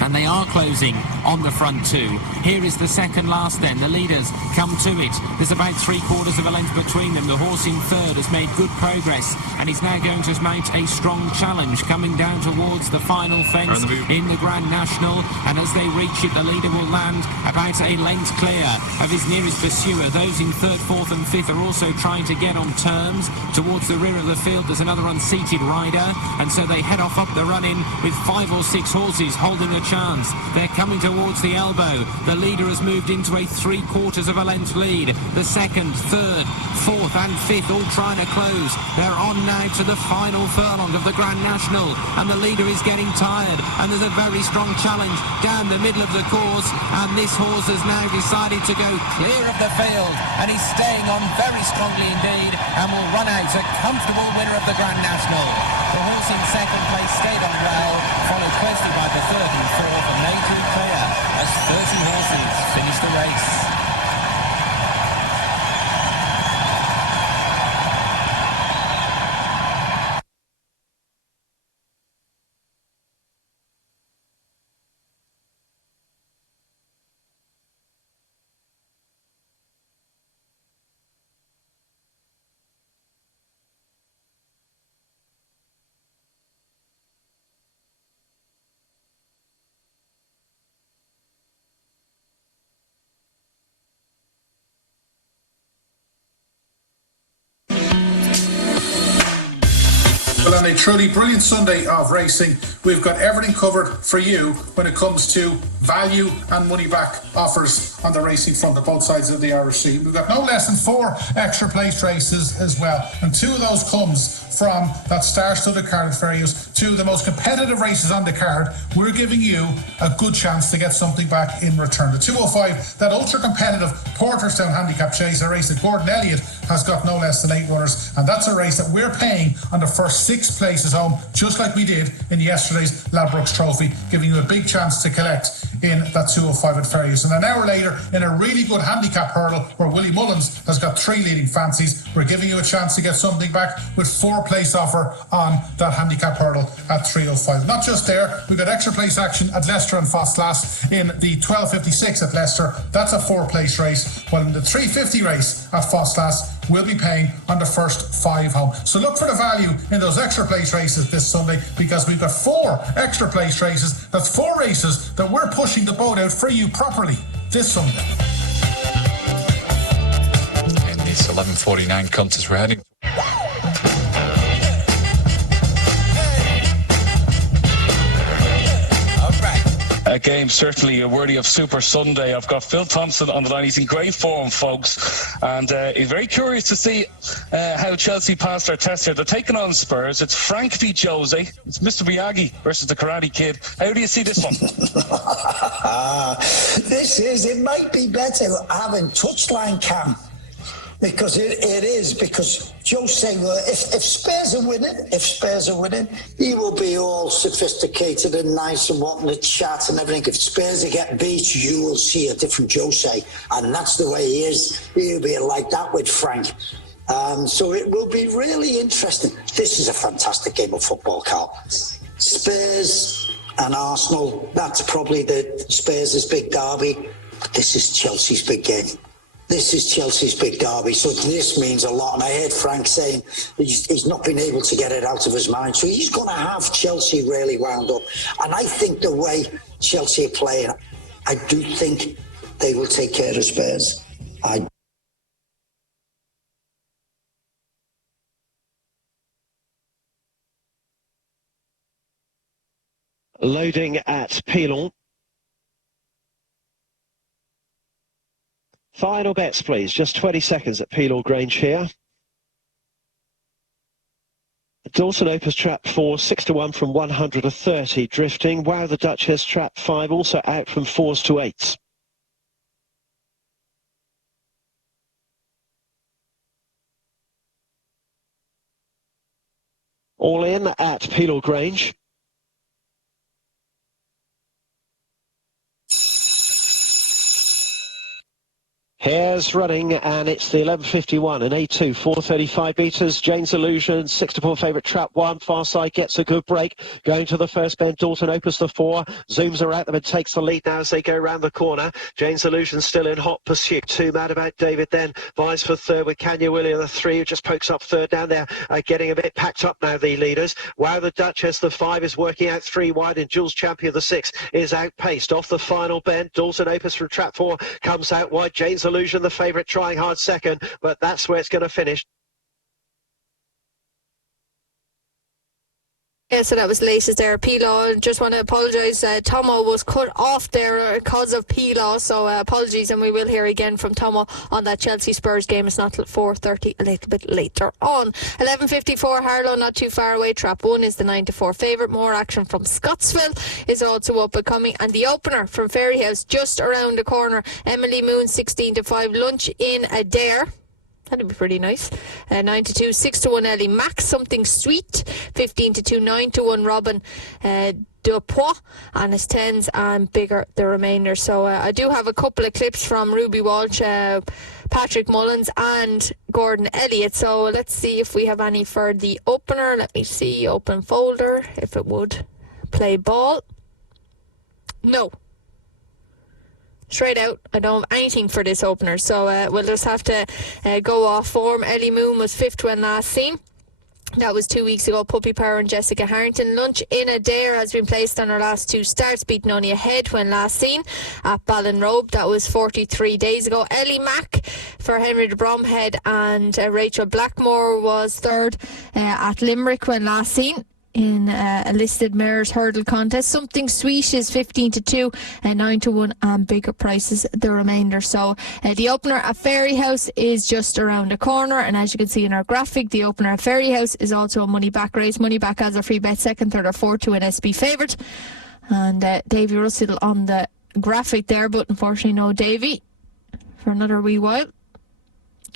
And they are closing on the front 2. Here is the second last then. The leaders come to it. There's about 3/4 of a length between them. The horse in 3rd has made good progress and is now going to mount a strong challenge coming down towards the final fence in the Grand National. And as they reach it, the leader will land about a length clear of his nearest pursuer. Those in 3rd, 4th and 5th are also trying to get on terms. Towards the rear of the field, there's another unseated rider. And so they head off up the run-in with 5 or 6 horses holding a chance. They're coming towards the elbow. The leader has moved into a 3/4 of a length lead. The 2nd, 3rd, 4th and 5th all trying to close. They're on now to the final furlong of the Grand National, and the leader is getting tired, and there's a very strong challenge down the middle of the course, and this horse has now decided to go clear of the field, and he's staying on very strongly indeed, and will run out a comfortable winner of the Grand National. The horse in 2nd place stayed on well, followed closely by the 3rd and 4th, and they drew clear as 30 horses finished the race. On a truly brilliant Sunday of racing, we've got everything covered for you when it comes to value and money back offers on the racing front of both sides of the Irish Sea. We've got no less than 4 extra place races as well, and 2 of those comes from that star-studded card at Ferrios, 2 of the most competitive races on the card. We're giving you a good chance to get something back in return. The 205, that ultra-competitive Porterstown Handicap Chase, a race that Gordon Elliott has got no less than 8 runners, and that's a race that we're paying on the first 6 places home, just like we did in yesterday's Ladbrokes Trophy, giving you a big chance to collect in that 205 at Ferrios. And an hour later, in a really good handicap hurdle where Willie Mullins has got 3 leading fancies, we're giving you a chance to get something back with 4 place offer on that handicap hurdle at 305. Not just there, we've got extra place action at Leicester and Fossglass in the 1256 at Leicester. That's a 4 place race, while in the 350 race at Fossglass, we'll be paying on the first 5 home. So look for the value in those extra place races this Sunday, because we've got 4 extra place races. That's 4 races that we're pushing the boat out for you properly this Sunday. In this 11:49 contest, we're heading. A game certainly worthy of Super Sunday. I've got Phil Thompson on the line. He's in great form, folks, and he's very curious to see how Chelsea passed their test here. They're taking on Spurs. It's Frank v Jose. It's Mr. Miyagi versus the Karate Kid. How do you see this one? It might be better having touchline cam. Because it is, because Jose, if Spurs are winning, he will be all sophisticated and nice and wanting to chat and everything. If Spurs are getting beat, you will see a different Jose, and that's the way he is. He'll be like that with Frank. So it will be really interesting. This is a fantastic game of football, Carl. Spurs and Arsenal, that's probably the Spurs' big derby, but this is Chelsea's big game. This is Chelsea's big derby, so this means a lot. And I heard Frank saying he's not been able to get it out of his mind. So he's going to have Chelsea really wound up. And I think the way Chelsea are playing, I do think they will take care of Spurs. Loading at Pilon. Final bets, please. Just 20 seconds at Peel Grange here. Dawson Opus trap 4, 6-1 from 130, drifting. Wow the Duchess trap 5, also out from 4s to 8s. All in at Peel Grange. Hare's running, and it's the 11.51, an A2, 435 metres. Jane's Illusion, 6-4 favourite, Trap 1. Far side gets a good break. Going to the first bend, Dalton Opus the 4. Zooms around them and takes the lead now as they go round the corner. Jane's Illusion still in hot pursuit. 2 Mad About David then vies for third with Kanya William the 3, who just pokes up third down there. Getting a bit packed up now, the leaders. Wow the Duchess, the 5, is working out 3 wide, and Jules Champion, the 6, is outpaced. Off the final bend, Dalton Opus from Trap 4 comes out wide. Jane's Illusion, the favourite, trying hard second, but that's where it's going to finish. Yeah, so that was latest there. P-Law, just want to apologise. Tomo was cut off there because of P-Law, so apologies, and we will hear again from Tomo on that Chelsea Spurs game. It's not till 4:30, a little bit later on. 11.54, Harlow not too far away. Trap 1 is the 9-4 favourite. More action from Scottsville is also up and coming, and the opener from Fairyhouse just around the corner. Emily Moon 16-5. Lunch in Adair. That'd be pretty nice. 9-2, 6-1 Ellie Max, Something Sweet, 15-2, 9-1 Robin Dupois, and his 10s and bigger the remainder. So I do have a couple of clips from Ruby Walsh, Patrick Mullins and Gordon Elliott. So let's see if we have any for the opener. Let me see, open folder, if it would play ball. No. Straight out, I don't have anything for this opener, so we'll just have to go off form. Ellie Moon was 5th when last seen. That was 2 weeks ago. Puppy Power and Jessica Harrington. Lunch in Adair has been placed on her last 2 starts, beating only ahead when last seen at Ballinrobe. That was 43 days ago. Ellie Mack for Henry de Bromhead and Rachel Blackmore was 3rd at Limerick when last seen in a listed mares hurdle contest. Something Sweet is 15-2 and 9-1, and bigger prices the remainder. So the opener at Fairyhouse is just around the corner, and as you can see in our graphic, the opener at Fairyhouse is also a money back race. Money back has a free bet, 2nd, 3rd or 4th to an SB favourite, and Davy Russell on the graphic there, but unfortunately no Davy for another wee while.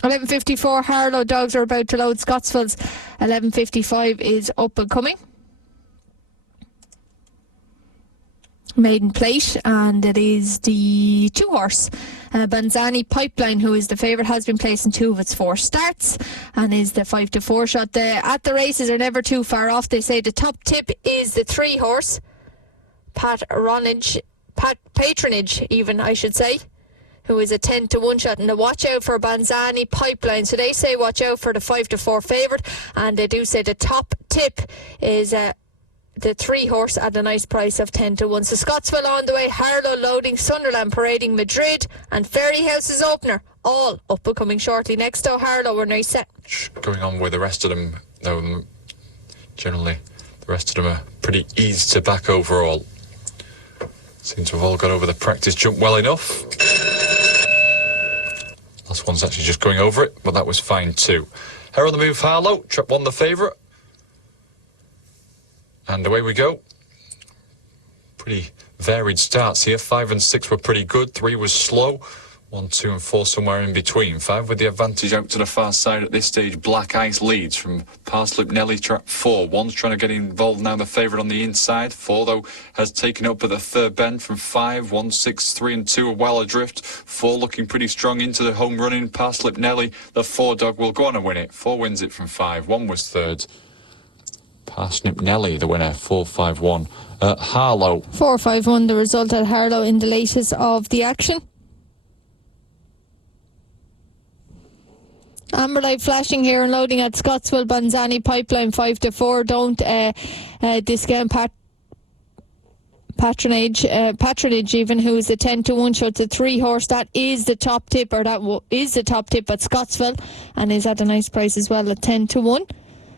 11.54, Harlow dogs are about to load. Scottsville's 11.55 is up and coming. Maiden Plate, and it is the 2-horse Banzani Pipeline, who is the favourite, has been placed in 2 of its 4 starts and is the 5-4 shot. At the races are never too far off. They say the top tip is the 3-horse Patronage even, I should say, who is a 10-1 shot, and the watch out for Banzani Pipeline. So they say watch out for the 5-4 favourite, and they do say the top tip is the 3-horse at a nice price of 10-1. So Scottsville on the way, Harlow loading, Sunderland parading, Madrid and Fairyhouse's opener all up and coming shortly. Next to Harlow, we're now set. Going on with the rest of them, though, generally the rest of them are pretty easy to back overall. Seem to have all got over the practice jump well enough. Last one's actually just going over it, but that was fine too. Hare on the move, Harlow, Trap 1 the favourite. And away we go. Pretty varied starts here. 5 and 6 were pretty good. 3 was slow. 1, 2 and 4 somewhere in between. 5 with the advantage out to the far side at this stage. Black Ice leads from Parslip Nelly, Trap 4. 1's trying to get involved now, the favourite on the inside. 4 though has taken up at the 3rd bend from 5. 1, 6, 3 and 2 are well adrift. 4 looking pretty strong into the home running. Parslip Nelly, the 4 dog, will go on and win it. 4 wins it from 5. 1 was 3rd. Parsnip Nelly, the winner, 4-5-1. Harlow. 4-5-1, the result at Harlow in the latest of the action. Amber light flashing here and loading at Scottsville. Banzani Pipeline 5-4. Don't discount Patronage even, who is a 10-1 shot. It's a 3-horse. That is the top tip, or that is the top tip at Scottsville, and is at a nice price as well at 10-1.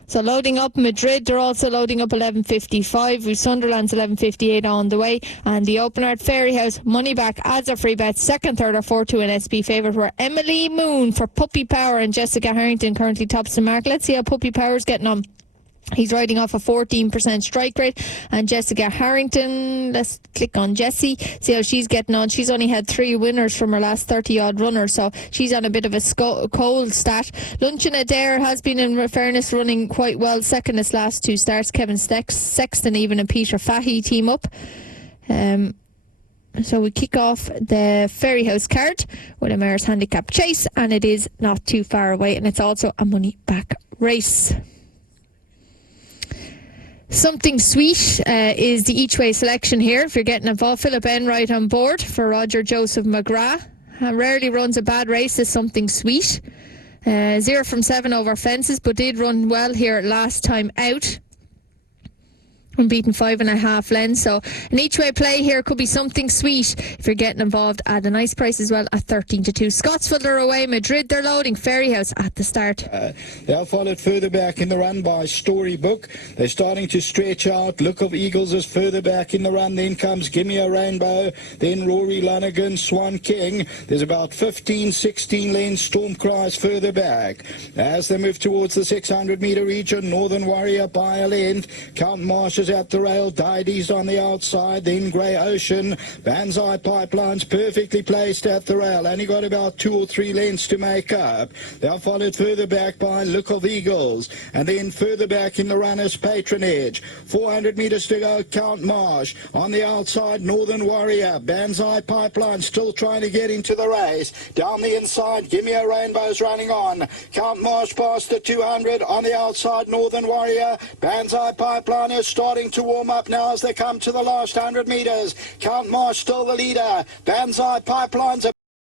So loading up Madrid, they're also loading up 11.55 with Sunderland's 11.58 on the way, and the opener at Fairyhouse, money back as a free bet, 2nd, 3rd or 4th to an SB favourite, where Emily Moon for Puppy Power and Jessica Harrington currently tops the mark. Let's see how Puppy Power's getting on. He's riding off a 14% strike rate, and Jessica Harrington, let's click on Jessie, see how she's getting on. She's only had 3 winners from her last 30-odd runners, so she's on a bit of a cold stat. Luncheon Adair has been, in fairness, running quite well. 2nd his last 2 starts. Kevin Sexton even and Peter Fahey team up. So we kick off the Ferry House card with a Mare's Handicap Chase, and it is not too far away, and it's also a money back race. Something Sweet is the each way selection here. If you're getting involved, Philip Enright on board for Roger Joseph McGrath. Rarely runs a bad race, is Something Sweet. 0 from 7 over fences, but did run well here last time out. Unbeaten 5.5 lengths. So an each way play here could be Something Sweet if you're getting involved at a nice price as well at 13-2. Scottsville are away, Madrid they're loading, Ferry House at the start. They're followed further back in the run by Storybook. They're starting to stretch out. Look of Eagles is further back in the run. Then comes Gimme a Rainbow. Then Rory Lanigan, Swan King. There's about 15-16 lengths. Stormcries further back. As they move towards the 600-metre region, Northern Warrior by a length. Count Marsh is at the rail. Daidi's on the outside. Then Grey Ocean. Banzai Pipeline's perfectly placed at the rail. Only got about 2 or 3 lengths to make up. They're followed further back by Look of Eagles. And then further back in the runners, Patronage. 400 metres to go, Count Marsh. On the outside, Northern Warrior. Banzai Pipeline still trying to get into the race. Down the inside, Gimme a Rainbow's running on. Count Marsh past the 200. On the outside, Northern Warrior. Banzai Pipeline is starting to warm up now as they come to the last 100 metres. Count Marsh still the leader. Banzai Pipeline's